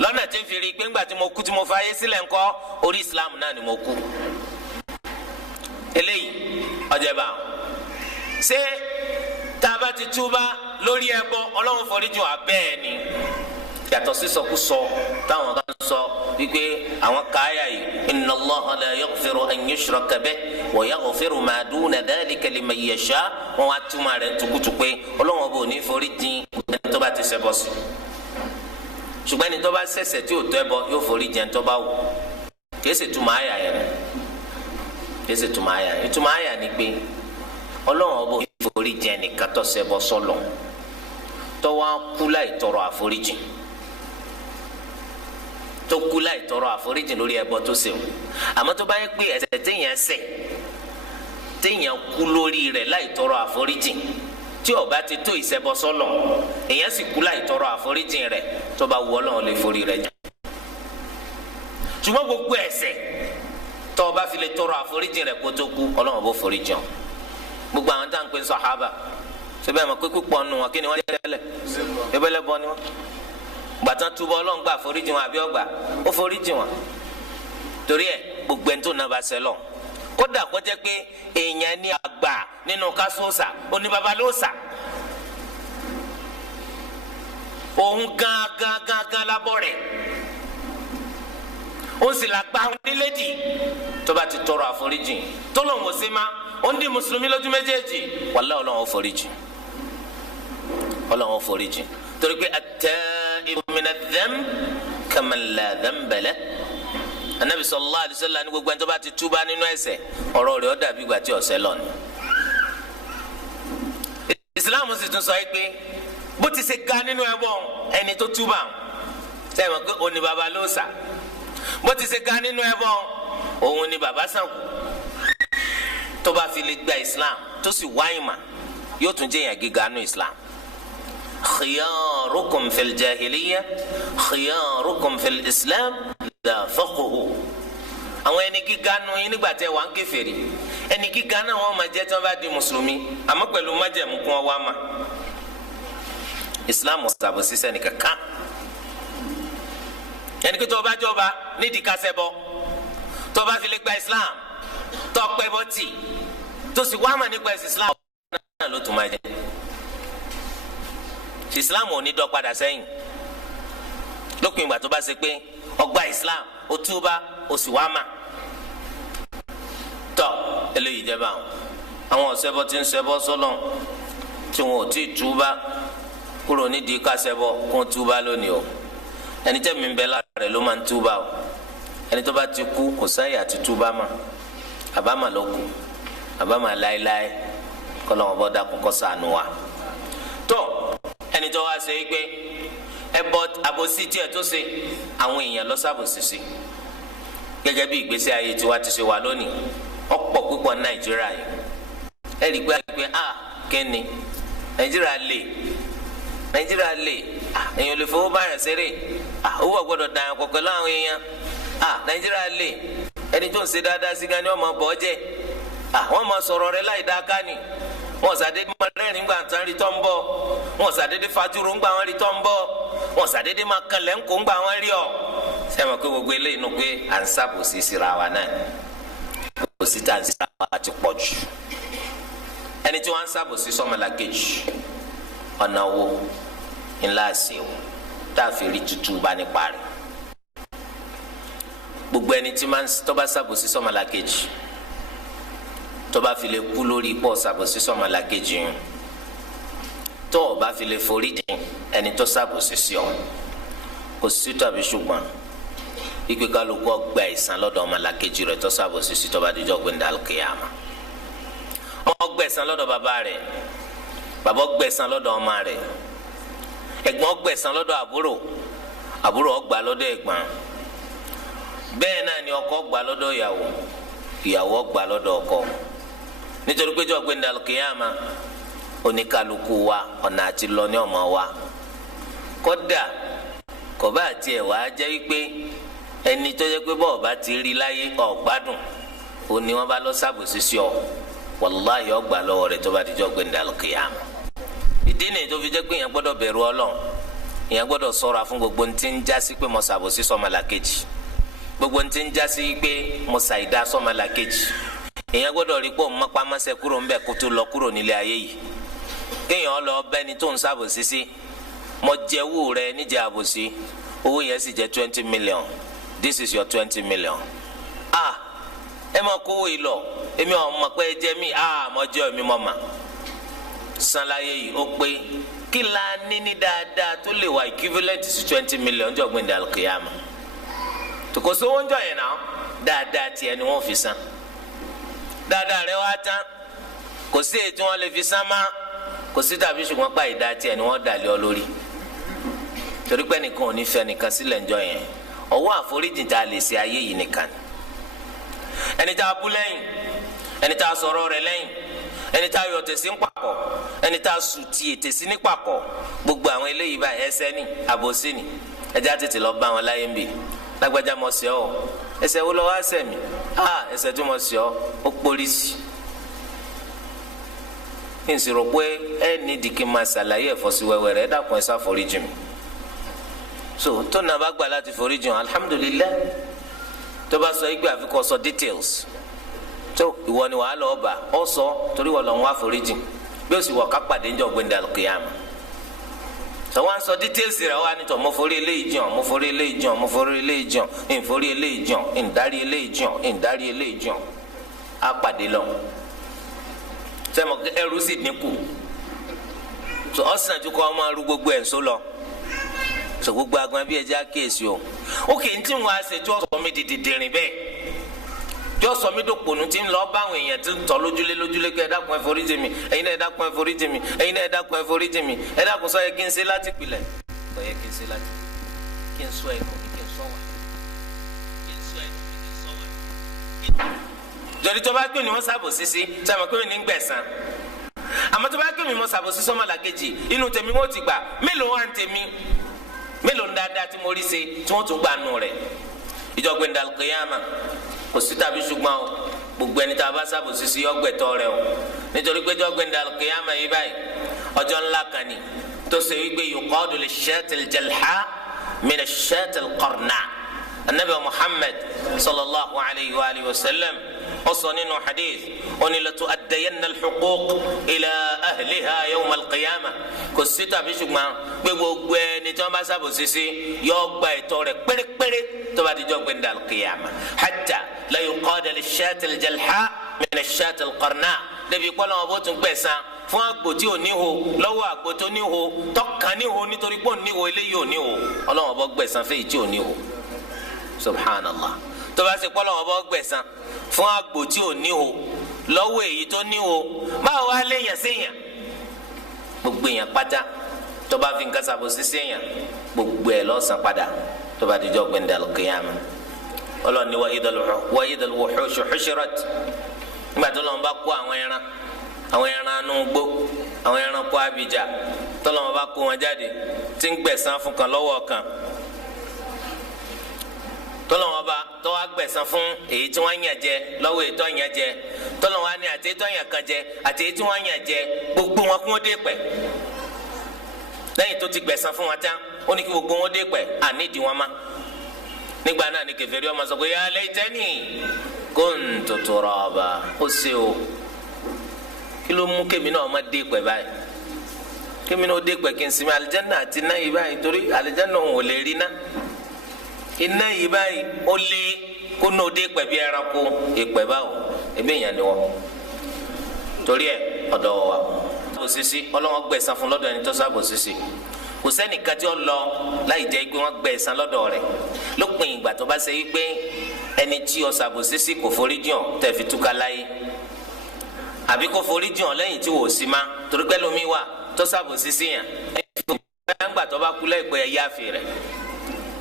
lọ́nà tí ń fi rí i pé ńgbà tí mo kú tí mo fa ayé sílẹ̀ ńkọ́ orí Islam náà ni mo kú. eléyìí ọjọ́ bá ṣé tá a bá ti túbá lórí ẹbọ Ọlọ́run foríjì wá bẹ́ẹ̀ ni yàtọ̀ sí sọkúsọ táwọn kan sọ wípé àwọn káyà yìí inna Allaha la yaghfiru an yushraka bihi wa yaghfiru ma duna dhalika liman yasha wọn wá túmọ̀ rẹ̀ tukutu pé Ọlọ́run ọba ò ní foríjì ẹni tó bá ti ṣẹbọ sí ṣùgbọ́n ẹni tó bá ṣẹ̀ṣẹ̀ tí ò tó ẹbọ yóò foríjì ẹni tó bá wù kìí ṣe túmọ̀ àyà yẹn kìí ṣe túmọ̀ àyà yẹn ìtumọ̀ àyà ni pé Ọlọ́run ọba ò ní foríjì ẹnìkan tó ṣẹbọ sọ́lọ̀ tó wá kú láì tọrọ àforíjì tó kú láì tọrọ àforíjì lórí ẹbọ tó ṣe o àmọ́ tó bá yẹ pé ẹ̀ṣẹ̀ téèyàn ṣẹ̀ téèyàn kú lórí rẹ̀ láì tọrọ àforíjìn tí ó bá ti tó ìṣẹbọ sọ́lọ̀ èèyàn sì kú láì tọrọ àforíjìn rẹ̀ tó bá wù Ọlọ́run lè forí rẹ̀ jìn. ṣùgbọ́n gbogbo ẹ̀ṣẹ̀ tó o bá fi lè tọrọ àforíjìn rẹ̀ kó tó kú Ọlọ́run bó forí jìn. gbogbo àwọn táwọn ń pè ní sàhábà síbẹ̀ mọ̀ pé púpọ̀ nù wọn kí ni wọ́n tẹ́lẹ̀ ẹbẹ́lẹ́ bọ́ ni wọ́n. gbàtàn túbọ̀ Ọlọ́run gbà foríjìn wọn àbí ọgbà ó foríjìn wọn. torí ẹ̀ gbogbo ẹni tó náà bá ṣẹ̀ lọ kódà kó jẹ́ pé èèyàn ní àgbà nínú kásóòsà oníbabalóòsà òun gángan lábọ́ rẹ̀ ó sì là gbà nílédì tó bá ti tọrọ àforíjì tó lòun ò sí ma ó ń di mùsùlùmí lójú méjèèjì wàlá Ọlọ́run ó foríjì Ọlọ́run ó foríjì torí pé at-taibu mina dhanb kaman la dhanba lahu. Anabi sallallahu alaihi wasallam ní gbogbo ẹni tó bá ti túbá nínú ẹ̀ṣẹ̀ ọ̀rọ̀ rẹ̀ ó dàbí ìgbà tí ọ̀sẹ̀ lọ ni. ìsìláàmù sì tún sọ pé bó ti ṣe ga nínú ẹbọ ẹni tó túbà sẹ́yìn mọ̀ pé òun ni baba lóòsà bó ti ṣe ga nínú ẹbọ òun ni baba Ṣàngó tó bá fi lè gba islam tó sì wá ìmà yóò tún jẹ́ èèyàn gíga nínú islam. khiyarukum fil jahiliya khiyarukum fil islam faqhu. àwọn ẹni gíga nù yín nígbà tẹ́ wà ń kèfèrí ẹni gíga náà wọ́n máa jẹ́ tí wọ́n bá di mùsùlùmí àmọ́ pẹ̀lú májẹ̀mú kún ọ wá mà. islam ọ̀sàbò sísẹ́ nìkan kan ẹni kí tó bá jọba nídìí kásẹ̀ bọ́ tó bá fi lè gba islam tó pẹ́ bọ́ tì tó sì wá mà nípa islam náà ló tún máa jẹ́. islam ò ní dọ́ padà sẹ́yìn lópin ìgbà tó bá ṣe pé ọgbà islam ó túbà ó sì wá mà. tọ́ eléyìí jẹ́ báwọn àwọn ọ̀sẹ́bọ tí ń ṣẹbọ sọ́lọ̀ tí wọn ò tí ì túbà kúrò nídìí ká ṣẹbọ kún túbà lónìí o ẹni tẹ́mi ń bẹ lára rẹ̀ ló máa ń túbà o ẹni tó bá ti kú kò sáyè àti túbà mà àbámà ló kù àbámà láéláé kọ́ lọ́wọ́ bọ́ dákun kó ṣàánú wa. tọ́ ẹni tó wá ṣe é pé ẹbọ àbòsí tiẹ̀ tó ṣe àwọn èèyàn lọ sábòsí sí gẹ́gẹ́ bí ìgbésí ayé tiwa ti ṣe wà lónìí ọ̀pọ̀ púpọ̀ nàìjíríà yìí ẹ rí pé kẹ́ni nàìjíríà lè èèyàn lè fowó báyà ṣeré owó ọ̀gbọ́dọ̀ dàyàn pọ̀ pẹ̀lú àwọn èèyàn nàìjíríà lè ẹni tó ń ṣe dáadáa sí gan ni wọ́n máa bọ̀ ọ́ jẹ́ wọ́n máa sọ̀rọ̀ rẹ̀ láì dáa ká ni wọ́n ṣàdédé máa rẹ́rìn gbà tán rí tó ń bọ̀ wọ́n ṣàdédé fajúro ńgbà wọn rí tó ń bọ̀ wọ́n ṣàdédé máa kanlẹ̀ ńkó ńgbà wọn rí ọ. sẹ́wọ̀n pé gbogbo eléyìí nù pé à ń ṣàbòsí síra wa náà kò sí tá à ń síra wa ti pọ̀ jù. ẹni tí wọ́n ń ṣàbòsí sọ́mọlàkejì ọ̀nà wo ńlá àṣẹ o tá a fi rí tutù bá nípa rẹ̀. gbogbo ẹni tí tó bá ṣàbòsí sọ́mọlàkejì tó bá fi lè kú lórí ipò ṣàbòsí sọ́mọlàkejì yẹn tó o bá fi lè forí jìn ẹni tó ṣàbòsí sí ọ kò sí tàbí ṣùgbọ́n ìpè kálukú ọgbà ìsan lọ́dọ̀ ọmọlàkejì rẹ̀ tó ṣàbòsí sí tó bá dijọ́ gbẹ̀ndà al-qiyama. ọmọ gbẹ̀san lọ́dọ̀ bàbá rẹ̀ bàbá gbẹ̀san lọ́dọ̀ ọmọ rẹ̀ ẹ̀gbọ́n gbẹ̀san lọ́dọ̀ àbúrò àbúrò ọgbà lọ́dọ̀ ẹ̀gbọ́n bẹ́ẹ̀ náà ni ọkọ gbà lọ́dọ̀ ìyàwó ìyàwó gbà lọ́dọ̀ ọkọ nítorí pé jọ́ gbẹ̀ndà al-qiyama oníkálukú wa ọ̀nà àti lọ ní ọmọ wa kódà kọba àti ẹ̀wà jẹ́ wípé ẹni tó yẹ pé bọ́ọ̀ bá ti rí láyé ọ̀gbádùn ó ní wọ́n bá lọ ṣàbòsí sí ọ wàláhì ọgbà lọ́wọ́ rẹ̀ tó bá dijọ́ gbẹ̀ndà al-qiyama. ìdí nìyí tó fi jẹ́ pé èèyàn gbọ́dọ̀ bẹ̀rù Ọlọ́run èèyàn gbọ́dọ̀ ṣọ́ra fún gbogbo ní ti ń já sí pé mo ṣàbòsí sọ́mọlàkejì gbogbo ní ti ń já sí pé mo ṣàìdá sọ́mọlàkejì èèyàn gbọ́dọ̀ rí pé òun mọ́pámọ́sẹ̀ kúrò ńbẹ̀ kó tó lọ kúrò nílé ayé yìí kéèyàn lọ bẹ́ni tó ń ṣàbòsí sí mo jẹ owó rẹ níjẹ àbòsí owó yẹn sì jẹ 20 million this is your 20 million ẹ máa kówó yìí lọ èmi ò mọ̀ pé ẹ jẹ mí mo jẹ èmi mọ̀ mà sanláyé yìí ó pé kí la ní ní dáadáa tó lè wà equivalent sí 20 million jọ gbẹ̀ndẹ̀ al-qiyama kò sówó ń jọ yẹn náà dáadáa tiẹ̀ ni wọ́n fi san dáadáa rẹ wá tán kò sí èyí tí wọ́n lè fi san má kò sí tàbí ṣùgbọ́n pa ìdá tiẹ̀ ni wọ́n dàlẹ́ ọ lórí torí pé nìkan ò ní fẹ́ nìkan sílẹ̀ ńjọ́ yẹn ọwọ́ àforíjì tá a lè ṣe ayé yìí nìkan ẹni tá a bú lẹ́yìn ẹni tá a sọ̀rọ̀ rẹ̀ lẹ́yìn, ẹni tá a yọ tẹ̀sí ń papọ̀, ẹni tá a sùn tiẹ̀ tẹ̀sí ní papọ̀, gbogbo àwọn eléyìí báyìí ẹsẹ̀ ní àbòsí ni. ẹjẹ́ àtètè lọ bá wọn láyé ń bì. lágbájá mọ̀ sí ọ ẹsẹ̀ wo lọ́wọ́ ẹsẹ̀ mi ẹsẹ̀ tó mọ̀ sí ọ ó pólísì. kí n sì rò pé ẹ nídìí kí n máa ṣàlàyé ẹ̀fọ́ sí wẹ́wẹ́ rẹ̀ ẹ dákun ẹ ṣàforíjì mi. so tó nà bá gbà láti foríjì hàn alhamdulillah. tó bá sọ igbe àfikún sọ details tó ìwọ ni wàá lọ bá ọ sọ torí wọ́n lọ ń wá foríjì bí ó sì wọ ká pàdé ńjọ́ gbẹ̀ndẹ̀ al-qiyama. sọ wọn sọ details rẹ̀ wá nítọ̀ mo forí eléyìí jàn mo forí eléyìí jàn mo forí eléyìí jàn ìforí eléyìí jàn ìdarí eléyìí jàn ìdarí eléyìí jàn á pàdé lọ. sẹ́mo ẹrú sì dínkù tó ọ̀sán ju kọ́ ọmọ arú gbogbo ẹ̀ ń sọ lọ. sọ gbogbo agbọn bí ẹjẹ àkíyèsí o ó kì í tí wọn á ṣe tí wọn sọ mí di dìndìnrín bẹ́ẹ̀ tí wọn sọ mí dòpònú tí ń lọ bá àwọn èèyàn tí ń tọ lójúlé kẹ ẹ dákun ẹ foríjì mi ẹ̀yin náà ẹ dákun ẹ foríjì mi ẹ̀yin náà ẹ dákun ẹ foríjì mi ẹ dákun sọ yẹ kí n ṣe láti pilẹ̀ sọ yẹ kí n ṣe láti kí n sọ ẹnu mi kí n sọ wà kí n sọ ẹnu mi kí n sọ wà. jọ̀dí tó bá gbé ni wọ́n sábò sísí sàmọ̀ pé ní gbẹ̀san àmọ́ tó bá gbé mi mọ́ sábò sísọ́ mọ́làkejì inú tèmi wọ́n ti gbà mélòó wà ń tèmi mélòó ń dáadáa tí mo rí ṣe tí wọ́n tún gbà nù rẹ̀ ìjọgbìn dàlùkìyàmà kò sí tàbí ṣùgbọ́n o gbogbo ẹni tá a bá sábò sísí ọgbẹ̀tọ́ rẹ̀ o nítorí pé ìjọgbìn dàlùkìyàmà yìí báyìí ọjọ́ ńlá kan ni tó ṣe wípé yuqadu lish-shatil jalha min ash-shatil qarna anabi muhammad sallallahu alayhi wa alihi wa sallam ó sọ nínú hadith ó ní la tu'addayanna al-huquq ila ahliha yawm al-qiyamah kò sí tàbí ṣùgbọ́n pé gbogbo ẹni tí wọ́n bá sábò sísí yóò gba ẹ̀tọ́ rẹ̀ pérépéré tó bá dijọ́ gbé ndàlù kìyàmà hatta la yuqada lish-shati al-jalha min ash-shati al-qarna débi kpọ́lọ́ wọn bó tún gbẹ̀san fún àgbò tí ò níhò lọ́wọ́ àgbò tó níhò tọ́kàn níhò nítorí pé ò níhò eléyìí ò níhò ọlọ́wọ́n bọ́ gbẹ̀san fẹ́yìí tí ò níhò subhanallah tó bá ṣe kpọ́lọ́ wọn bọ́ gbẹ̀san fún àgbò tí ò níhò lọ́wọ́ èyí tó níhò báwo wá léèyàn séèyàn gbogbo èèyàn pátá tó bá fi nǹkan ṣàbòsí séèyàn gbogbo ẹ̀ lọ́sàn padà tó bá dijọ́ gbẹ̀ndẹ̀ al-qiyamah ọlọ́ni wa idal wuhushu hushirat nígbà tó lọ́n bá kó àwọn ẹran anú gbó àwọn ẹran kó abidjà tó lọ́n bá kó wọn jáde tí ń gbẹ̀san fún kan lọ́wọ́ kan tọ́lọ́wọ́n bá tọ́wọ́ gbẹ̀san fún èyí tí wọ́n yàn jẹ lọ́wọ́ èyí tó yàn jẹ tọ́lọ́wọ́n á ní àti èyí tó yàn kan jẹ àti èyí tí wọ́n yàn jẹ gbogbo wọn kún ó dé pẹ̀ lẹ́yìn tó ti gbẹ̀san fún wọn tán ó ní kí gbogbo wọn dé pẹ̀ ànídìí wọn má nígbà náà ni kèfèrí ọmọ sọ pé ya laytani kuntu turaba ó ṣe o kí ló mú kémi náà má dé pẹ̀ báyìí kémi náà ó dé pẹ̀ kí n sinmi alìjánnà àti náà yìí báyìí torí alìjánnà òun ò lè rí náà iná yìí báyìí ó lé kó ní òde ìpè bí ẹranko ìpè báwo ebi èèyàn ni wọn torí ẹ ọ̀dọ̀ wa sábò sísí ọlọ́wọ́n gbẹ̀san fún lọ́dọ̀ ẹni tó sábò sísí kò sẹ́nìkan tí ó lọ láì jẹ́ pé wọ́n gbẹ̀san lọ́dọ̀ rẹ̀ lópin ìgbà tó bá ṣe wípé ẹni tí ó sábò sísí kò forí jìn tẹ̀ fi túká láyé àbí kò forí jìn lẹ́yìn tí wò ó sí má torí pé lómi wà tó sábò sísí yàn ẹni tó bá kú lẹ́yìn pé ẹ yáfi rẹ̀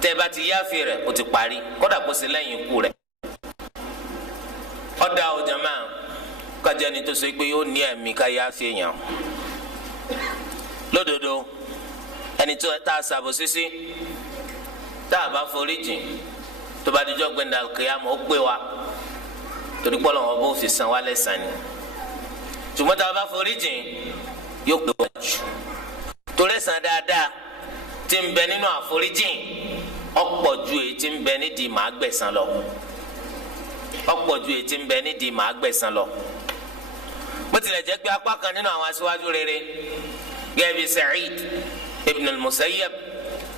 tẹ́ bá ti yáfi rẹ̀ o ti parí kódà kó ṣe lẹ́yìn ikú rẹ̀ ọ̀dà ọ̀jàmá kájà ni tó ṣe pé yóò ní ẹ̀mí ká yáfi èèyàn lódodo ẹni tó tá a ṣàbò sísí tá a bá forí jìn tó bá dijọ́ gbẹ̀ndà kìyàmù ó pé wa torí pọ́lọ́ wọn bó fi san wá lẹ́sàn-án ni ṣùgbọ́n tá a bá forí jìn yóò pé wa jù torí ẹ̀san dáadáa tí ń bẹ nínú àforíjìn ọ̀pọ̀ ju èyí tí ń bẹ nídìí màá gbẹ̀san lọ ọ̀pọ̀ ju èyí tí ń bẹ nídìí màá gbẹ̀san lọ bó tilẹ̀ jẹ́ pé apá kan nínú àwọn aṣíwájú rere gẹ́gẹ́ bí Sa'id ibn al-Musayyab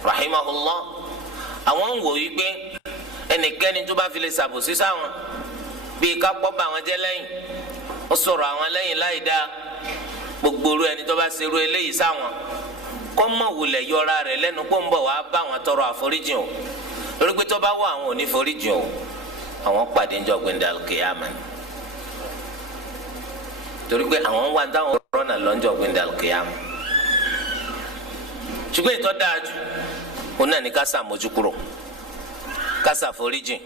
rahimahullah àwọn ń wò wípé ẹnikẹ́ni tó bá fi lè ṣàbòsí sáwọn bíi ká pọ́ bá àwọn jẹ́ lẹ́yìn ó sọ̀rọ̀ àwọn lẹ́yìn láì dáa gbogbo orú ẹni tó bá ṣerú eléyìí sáwọn kọ́mọ wulẹ̀ yọra rẹ̀ lẹ́nu pé ń bọ̀ wá bá àwọn tọrọ àforíjìn o lórí pé tó bá wọ àwọn ò ní foríjìn o àwọn pàdé ń jọ gbẹ̀ndẹ̀ al-qiyama torí pé àwọn wà táwọn rọ́nà lọ́njọ́ gbẹ̀ndẹ̀ al-qiyama ṣùgbọ́n ìtọ́ dáa jù ó náà ní ká ṣàmójúkúrò ká ṣàforíjìn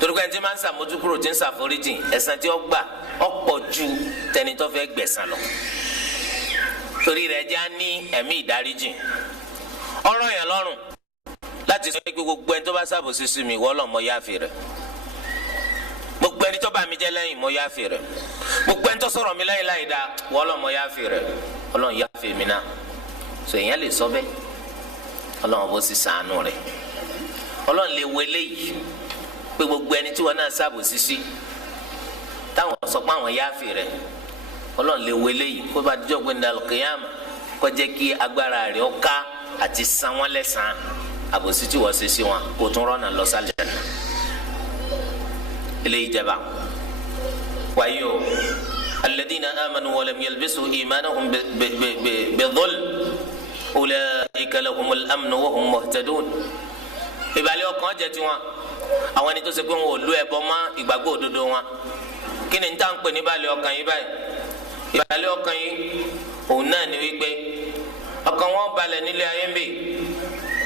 torí pé ẹni tí máa ń ṣàmójúkúrò tí ń ṣàforíjìn ẹ̀san tí ó gbà ọ̀pọ̀ ju tẹni tó fẹ́ gbẹ̀san lọ torí rẹ̀ já ní ẹ̀mí ìdáríjì ọ̀rọ̀ yẹn lọ́rùn láti sọ pé gbogbo ẹni tó bá ṣàbòsí sí mi ìwọ Ọlọ́run mo yááfì rẹ̀ gbogbo ẹni tó bá mi jẹ́ lẹ́yìn mo yááfì rẹ̀ gbogbo ẹni tó sọ̀rọ̀ mi lẹ́yìn láì dáa ìwọ Ọlọ́run mo yááfì rẹ̀ Ọlọ́run yááfì mi náà so èèyàn lè sọ bẹ́ẹ̀ Ọlọ́run bó sì ṣàánú rẹ̀ Ọlọ́run lè wo eléyìí pé gbogbo ẹni tí wọn náà ṣàbòsí sí táwọn sọ pé àwọn yááfì rẹ̀ Ọlọ́run lè wo eléyìí kó bá dijọ́ gbé ní al-qiyama kó jẹ́ kí agbára rẹ̀ ó ká àti san wọ́n lẹ́san àbòsí tí wọ́n ṣe sí wọn kó tún rọ́nà lọ sí àlùjánnà eléyìí jẹba wáyé o alladhina amanu wa lam yalbisu imanahum bi-dhulm ulaika lahumul amnu wa hum muhtadun ìbàlẹ̀ ọkàn jẹ́ tiwọn àwọn ẹni tó ṣe pé wọn ò lu ẹbọ mọ́ ìgbàgbọ́ òdodo wọn kí ni n ta ń pè ní ìbàlẹ̀ ọkàn yìí báyìí ìbàlẹ̀ ọkàn yìí òun náà ni wípé ọkàn wọn balẹ̀ nílé ayé ń bì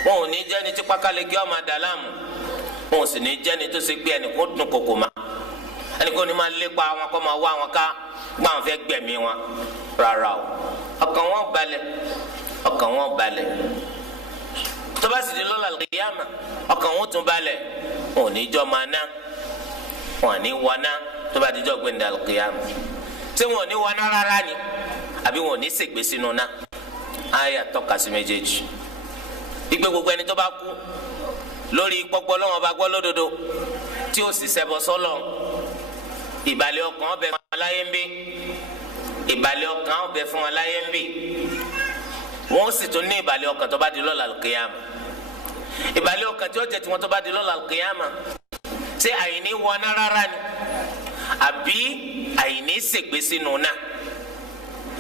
wọn ò ní jẹ́ni tí pákáleke ọmọ àdàlámù wọn ò sì ní jẹ́ni tó ṣe pé ẹnìkan dùn kòkò ma ẹnìkan ní máa lépa wọn kọ́ máa wá wọn ká gbà wọn fẹ́ gbẹ̀mí wọn rárá o ọkàn wọn balẹ̀ ọkàn wọn balẹ̀ tó bá sì di lọ́la al-qiyama ọkàn wọn tún balẹ̀ wọn ò ní jọ máa ná wọn ò ní wọná tó bá di jọ gbẹ̀ndẹ̀ al-qiyama ṣé wọn ò ní wọná rárá ni àbí wọn ò ní ṣègbè sínú ná àyà tọ́ka sí méjèèjì ìgbé gbogbo ẹni tó bá kú lórí gbọgbọ lọ́wọ́ bá gbọ́ lódodo tí ó sì ṣẹbọ sọ́lọ̀ ìbàlẹ̀ ọkàn ọbẹ fún aláyé ń bí ìbàlẹ̀ ọkàn ọbẹ fún aláyé ń bí wọn ó sì tún ní ìbàlẹ̀ ọkàn tó bá di lọ́la al-qiyama ìbàlẹ̀ ọkàn tí ó jẹ́ tiwọn tó bá di lọ́la al-qiyama ṣé àìní wọná rárá ni àbí àìní ṣègbè sínú náà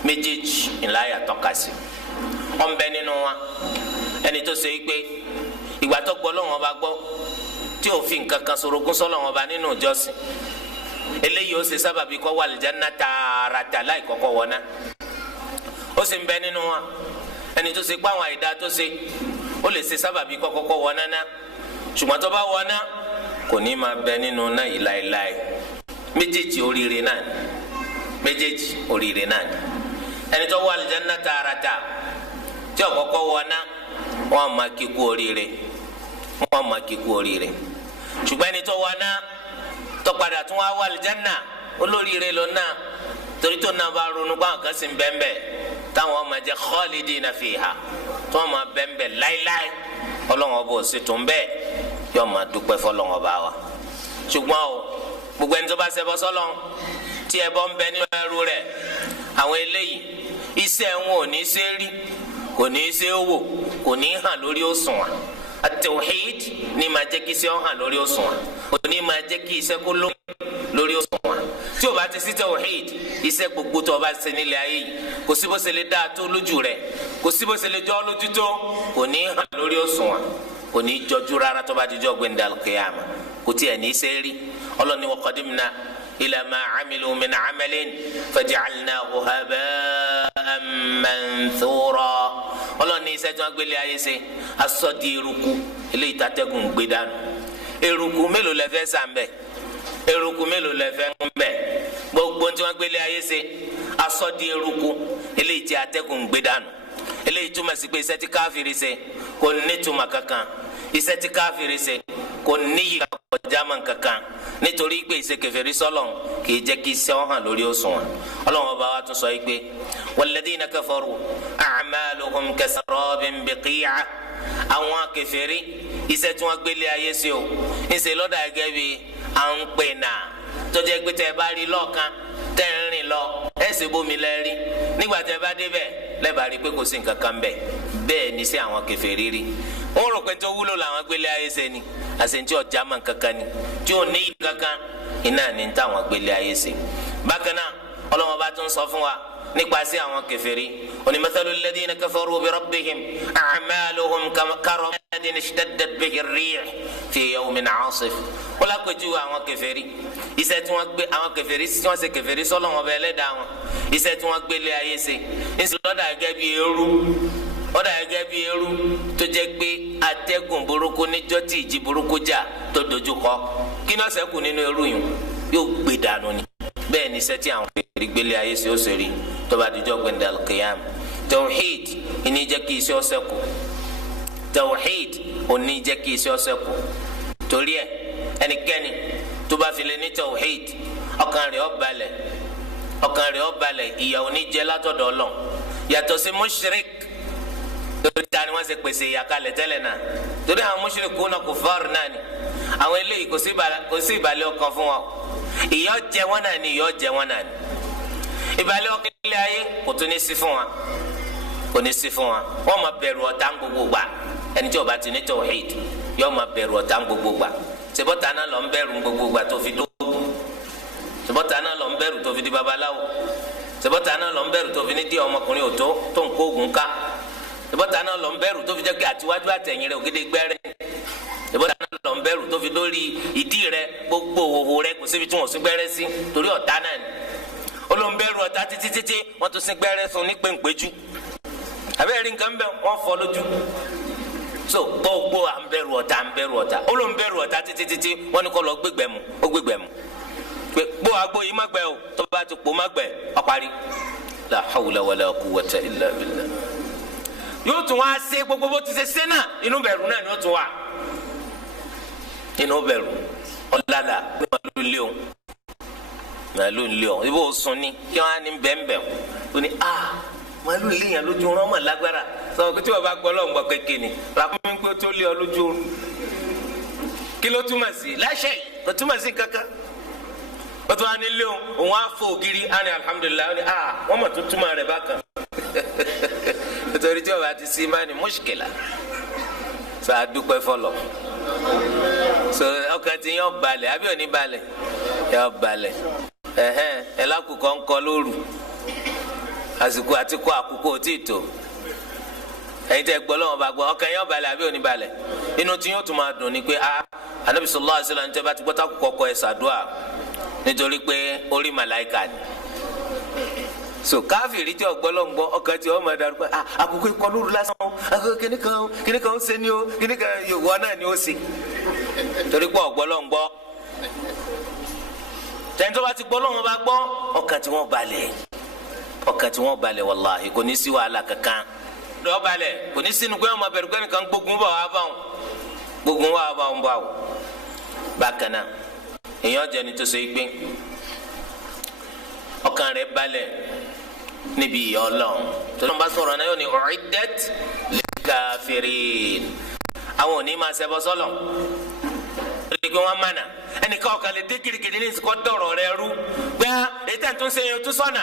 méjèèjì ńlá yà tọ́ka sí ọ̀nbẹ nínú wa ẹni tó ṣe é pé ìgbà tó gbọ́ lọ́wọ́n bá gbọ́ tí òfin kankan sorogún sọ́lọ́wọ́n bá nínú ìjọsìn eléyìí ó ṣe sábàbí kó wà àlùjánnà tààràtà láì kọ́kọ́ wọná ó sì ń bẹ nínú wa ẹni tó ṣe pé àwọn àìdá tó ṣe ó lè ṣe sábàbí kó kọ́kọ́ wọná ná ṣùgbọ́n tó bá wọná kò ní máa bẹ nínú náà yìí láéláé méjèèjì oríire náà ni méjèèjì oríire náà ni ẹni tó wà àlùjánnà tààràtà tí ó kọ́kọ́ wọná wọn máa kíkú oríire wọn máa kíkú oríire ṣùgbọ́n ẹni tó wọná tó padà tún wá wà àlùjánnà olóríire lọ náà torí tó náà bá ronú pé àwọn kan sì ń bẹ́ẹ̀ táwọn máa jẹ khalidina fiha tí wọ́n máa bẹ́ẹ̀ láíláí ọlọ́wọ́n bó sì tún bẹ́ẹ̀ yóò máa dúpẹ́ fọlọ́wọ́n bá wa ṣùgbọ́n o gbogbo ẹni tó bá ṣẹbọ sọ́lọ́ tí ẹbọ ń bẹ nínú ẹrú rẹ̀ àwọn eléyìí iṣẹ́ wọn ò ní ṣe rí kò ní í ṣe wò kò ní í hàn lórí òṣùwọ̀n at-tawhid ní máa jẹ́ kí iṣẹ́ ó hàn lórí òṣùwọ̀n kò ní máa jẹ́ kí iṣẹ́ kó lórí òṣùwọ̀n tí o bá ti sí tawhid iṣẹ́ gbogbo tó o bá ṣe nílé ayé yìí kò sí bó ṣe lè dáa tó lójú rẹ̀ kò sí bó ṣe lè jọ ọ́ lójú tó kò ní í hàn lórí òṣùwọ̀n kò ní í jọjú rárá tó bá di jọ́ gbẹ̀ndà al-qiyama kò tiẹ̀ ní í ṣe rí ọlọ́ni wa qadimna ila ma amilu min amalin faja'alnahu haba'an manthura ọlọ́ni iṣẹ́ tí wọ́n gbélé ayé ṣe asọ́ di eruku eléyìí tàtẹ́gùn gbé dànù eruku mélòó lẹ fẹ́ sàn bẹ́ẹ̀ eruku mélòó lẹ fẹ́ ń bẹ́ẹ̀ gbogbo tí wọ́n gbélé ayé ṣe asọ́ di eruku eléyìí tí atẹ́gùn gbé dànù eléyìí túmọ̀ sí pé iṣẹ́ tí káfíìrì ṣe kò ní túmọ̀ kankan iṣẹ́ tí káfíìrì ṣe kò níyì kọjá mọ́ kankan nítorí pé ìṣe kèfèrí sọ́lọ̀ kì í jẹ́ kí iṣẹ́ wọn hàn lórí òṣùwọ̀n ọlọ́run ọba wa tún sọ yìí pé walladhina kafaru a'maluhum kasarabin biqi'a àwọn kèfèrí iṣẹ́ tí wọ́n gbélé ayé sí o ńṣe lọ́dà gẹ́gẹ́ bí à ń pè náà tó jẹ́ pé tẹ́ ẹ bá rí lọ́ọ̀kan tẹ́ ẹ ń rìn lọ ẹ sì bómi lẹ́rí nígbà tẹ́ ẹ bá débẹ̀ lẹ́bàá rí pé kò sí nǹkan kan bẹ̀ bẹ́ẹ̀ ní sí àwọn kèfèrí rí wọ́n rò pé tó wúlò làwọn gbélé ayé ṣe ni àṣentí ọjà mọ̀ kankan ni tí ò ní ìdí kankan iná ní táwọn gbélé ayé ṣe. bákan náà ọlọ́wọ́n bá tún sọ fún wa nípa sí àwọn kèfèrí oní mathalu alladhina kafaru bi rabbihim a'maluhum karamadin ishtaddat bihi ar-rih fi yawmin 'asif. wọ́n lápẹ̀jù àwọn kèfèrí iṣẹ́ tí wọ́n gbé àwọn kèfèrí tí wọ́n ṣe kèfèrí sọ́lọ́wọ́n bẹ ẹlẹ́dàá wọn iṣẹ́ tí wọ́n gbélé ayé ṣe ìṣòlódà gẹ́gẹ́ bí eérú ọ̀dà gẹ́gẹ́ bí eérú tó jẹ́ pé atẹ́gùn burúkú níjọ́ tí ìjì burúkú jà tó dojú kọ kí náà ṣẹ́kù nínú eérú yìí yóò gbé dànù ni bẹ́ẹ̀ ni iṣẹ́ tí àwọn fèrè gbélé ayé ṣe ó ṣe rí tó bá dijọ́ gbẹ̀ndẹ̀ al-qiyam. tawhid ìní jẹ́ kí iṣẹ́ ọ̀sẹ̀ kù, tawhid òní jẹ́ kí iṣẹ́ ọ̀sẹ̀ kù. torí ẹ̀ ẹnikẹ́ni tó bá fi lè ní tawhid ọkàn rẹ̀ ó balẹ̀ ìyà ò ní jẹ látọ̀dọ̀ Ọlọ́run yàtọ̀ sí mushrik. torí ta ni wọ́n ṣe pèsè ìyà kalẹ̀ tẹ́lẹ̀ náà, torí àwọn mushrikuna kuffar náà ni àwọn eléyìí kò sí ìbàlẹ̀ ọkàn fún wọn. ìyà jẹ wọn náà ni ìbàlẹ̀ ọkàn ilé ayé kò tún ní sí fún wa, wọ́n máa bẹ̀rù ọ̀tá gbogbo gbà. ẹni tí ó bá ti ní tawhid yóò máa bẹ̀rù ọ̀tá gbogbo gbà. ṣèbọ́tà náà lọ ń bẹ̀rù gbogbo gbà tó fi dógún, ṣèbọ́tà náà lọ ń bẹ̀rù tó fi di babaláwo, ṣèbọ́tà náà lọ ń bẹ̀rù tó fi ní díẹ̀ ọmọkùnrin òtó tó ń kó oògùn ká, ṣèbọ́tà náà lọ ń bẹ̀rù tó fi jẹ́ pé àtiwájú àtẹ̀yìn rẹ̀ ògidì gbẹ́rẹ́, ṣèbọ́tà náà lọ ń bẹ̀rù tó fi lórí ìdí rẹ̀ gbogbo òhò rẹ̀ kò síbi tí wọ́n sí gbẹ́rẹ́ sí torí ọ̀tá náà ni. ó ló ń bẹ̀rù ọ̀tá títí wọ́n tún sí gbẹ́rẹ́ fún ní pèǹpéjú. àbẹ́rẹ́ nǹkan bẹ́ẹ̀ wọ́n fọ́ lójú. so gbogbo à ń bẹ̀rù ọ̀tá ó ló ń bẹ̀rù ọ̀tá títí wọ́n ní kó lọ gbégbẹ̀mù ó gbégbẹ̀mù pé gbó agbó yìí má gbẹ o tó bá ti pò má gbẹ ọ parí. la hawla wala quwwata illa billah. yóò tún wá ṣe gbogbo bó ti ṣe ṣe náà inú bẹ̀rù náà ni ó tún wà. inú bẹ̀rù ọ̀làlà màálù ń lé o ibo sùn ní kí wọ́n á ní bẹ́ẹ̀nbẹ́ẹ̀ o ní màálù léèyàn lójú ọ̀run ọmọ lágbára sọ pé tí wọ́n bá gbọ́ lọ́wọ́ gbọ́ kékeré ni làkúnmí pé tó lé ọ lójú ọ̀run kí ló túmọ̀ sí láṣẹ kò túmọ̀ sí kankan wọ́n tún wá nílé òun á fò ògiri á ní alihamudulilayi wọ́n mọ̀ tó túmọ̀ rẹ̀ bákan nítorí tí wọ́n bá ti sí máa ní mùṣkílà sọ àdúpẹ́ fọlọ́ so ọkàn tí yọ balẹ̀ àbí òní balẹ̀ yọ balẹ̀ ẹ̀ lákòókò ńkọ lóru àsìkò àti kó àkókò tí ì tó ẹ̀yin tẹ́ gbọ́ lọ́wọ́ bá gbọ́ ọkàn yọ balẹ̀ àbí òní balẹ̀ inú tí yóò tún máa dùn ni pé Ànábì sallallahu alaihi wasallam tẹ́ bá ti gbọ́ tá kọ́kọ́ ẹ̀ ṣàdúà nítorí pé orí màláìka ni so káfíìrì tí ọgbọlọgbọ ọkàn tí ọmọ ẹ̀dá rúgbà àkókò ikọ lóru lásán o àkókò kíníkan ó ṣe ni o kíníkan yòówó náà ni ó ṣe torí pé ọgbọlọgbọ tẹni tó bá ti gbọ́ lọ́wọ́ bá gbọ́ ọkàn tí wọ́n balẹ̀ wàláhì kò ní sí wàhálà kankan lọ́ọ́ balẹ̀ kò ní sínú pé ọmọ bẹ̀rù pé nìkan gbógun bọ̀ wá bá wọn bá wọn bákan náà èèyàn jẹ́ ni tó ṣe gbé ọkàn rẹ̀ balẹ̀ níbi ìyà Ọlọ́run tó ló ń bá sọ̀rọ̀ náà yóò ní u'iddat lil-kafirin àwọn ò ní máa ṣẹbọ sọ́lọ̀ lórí pé wọ́n mànà ẹnìkan ọ̀kan lè dé kirikiri ní ìsìnkú dọ̀rọ̀ rẹ̀ rú gbá ètò àtúnṣe yẹn tó sọ̀nà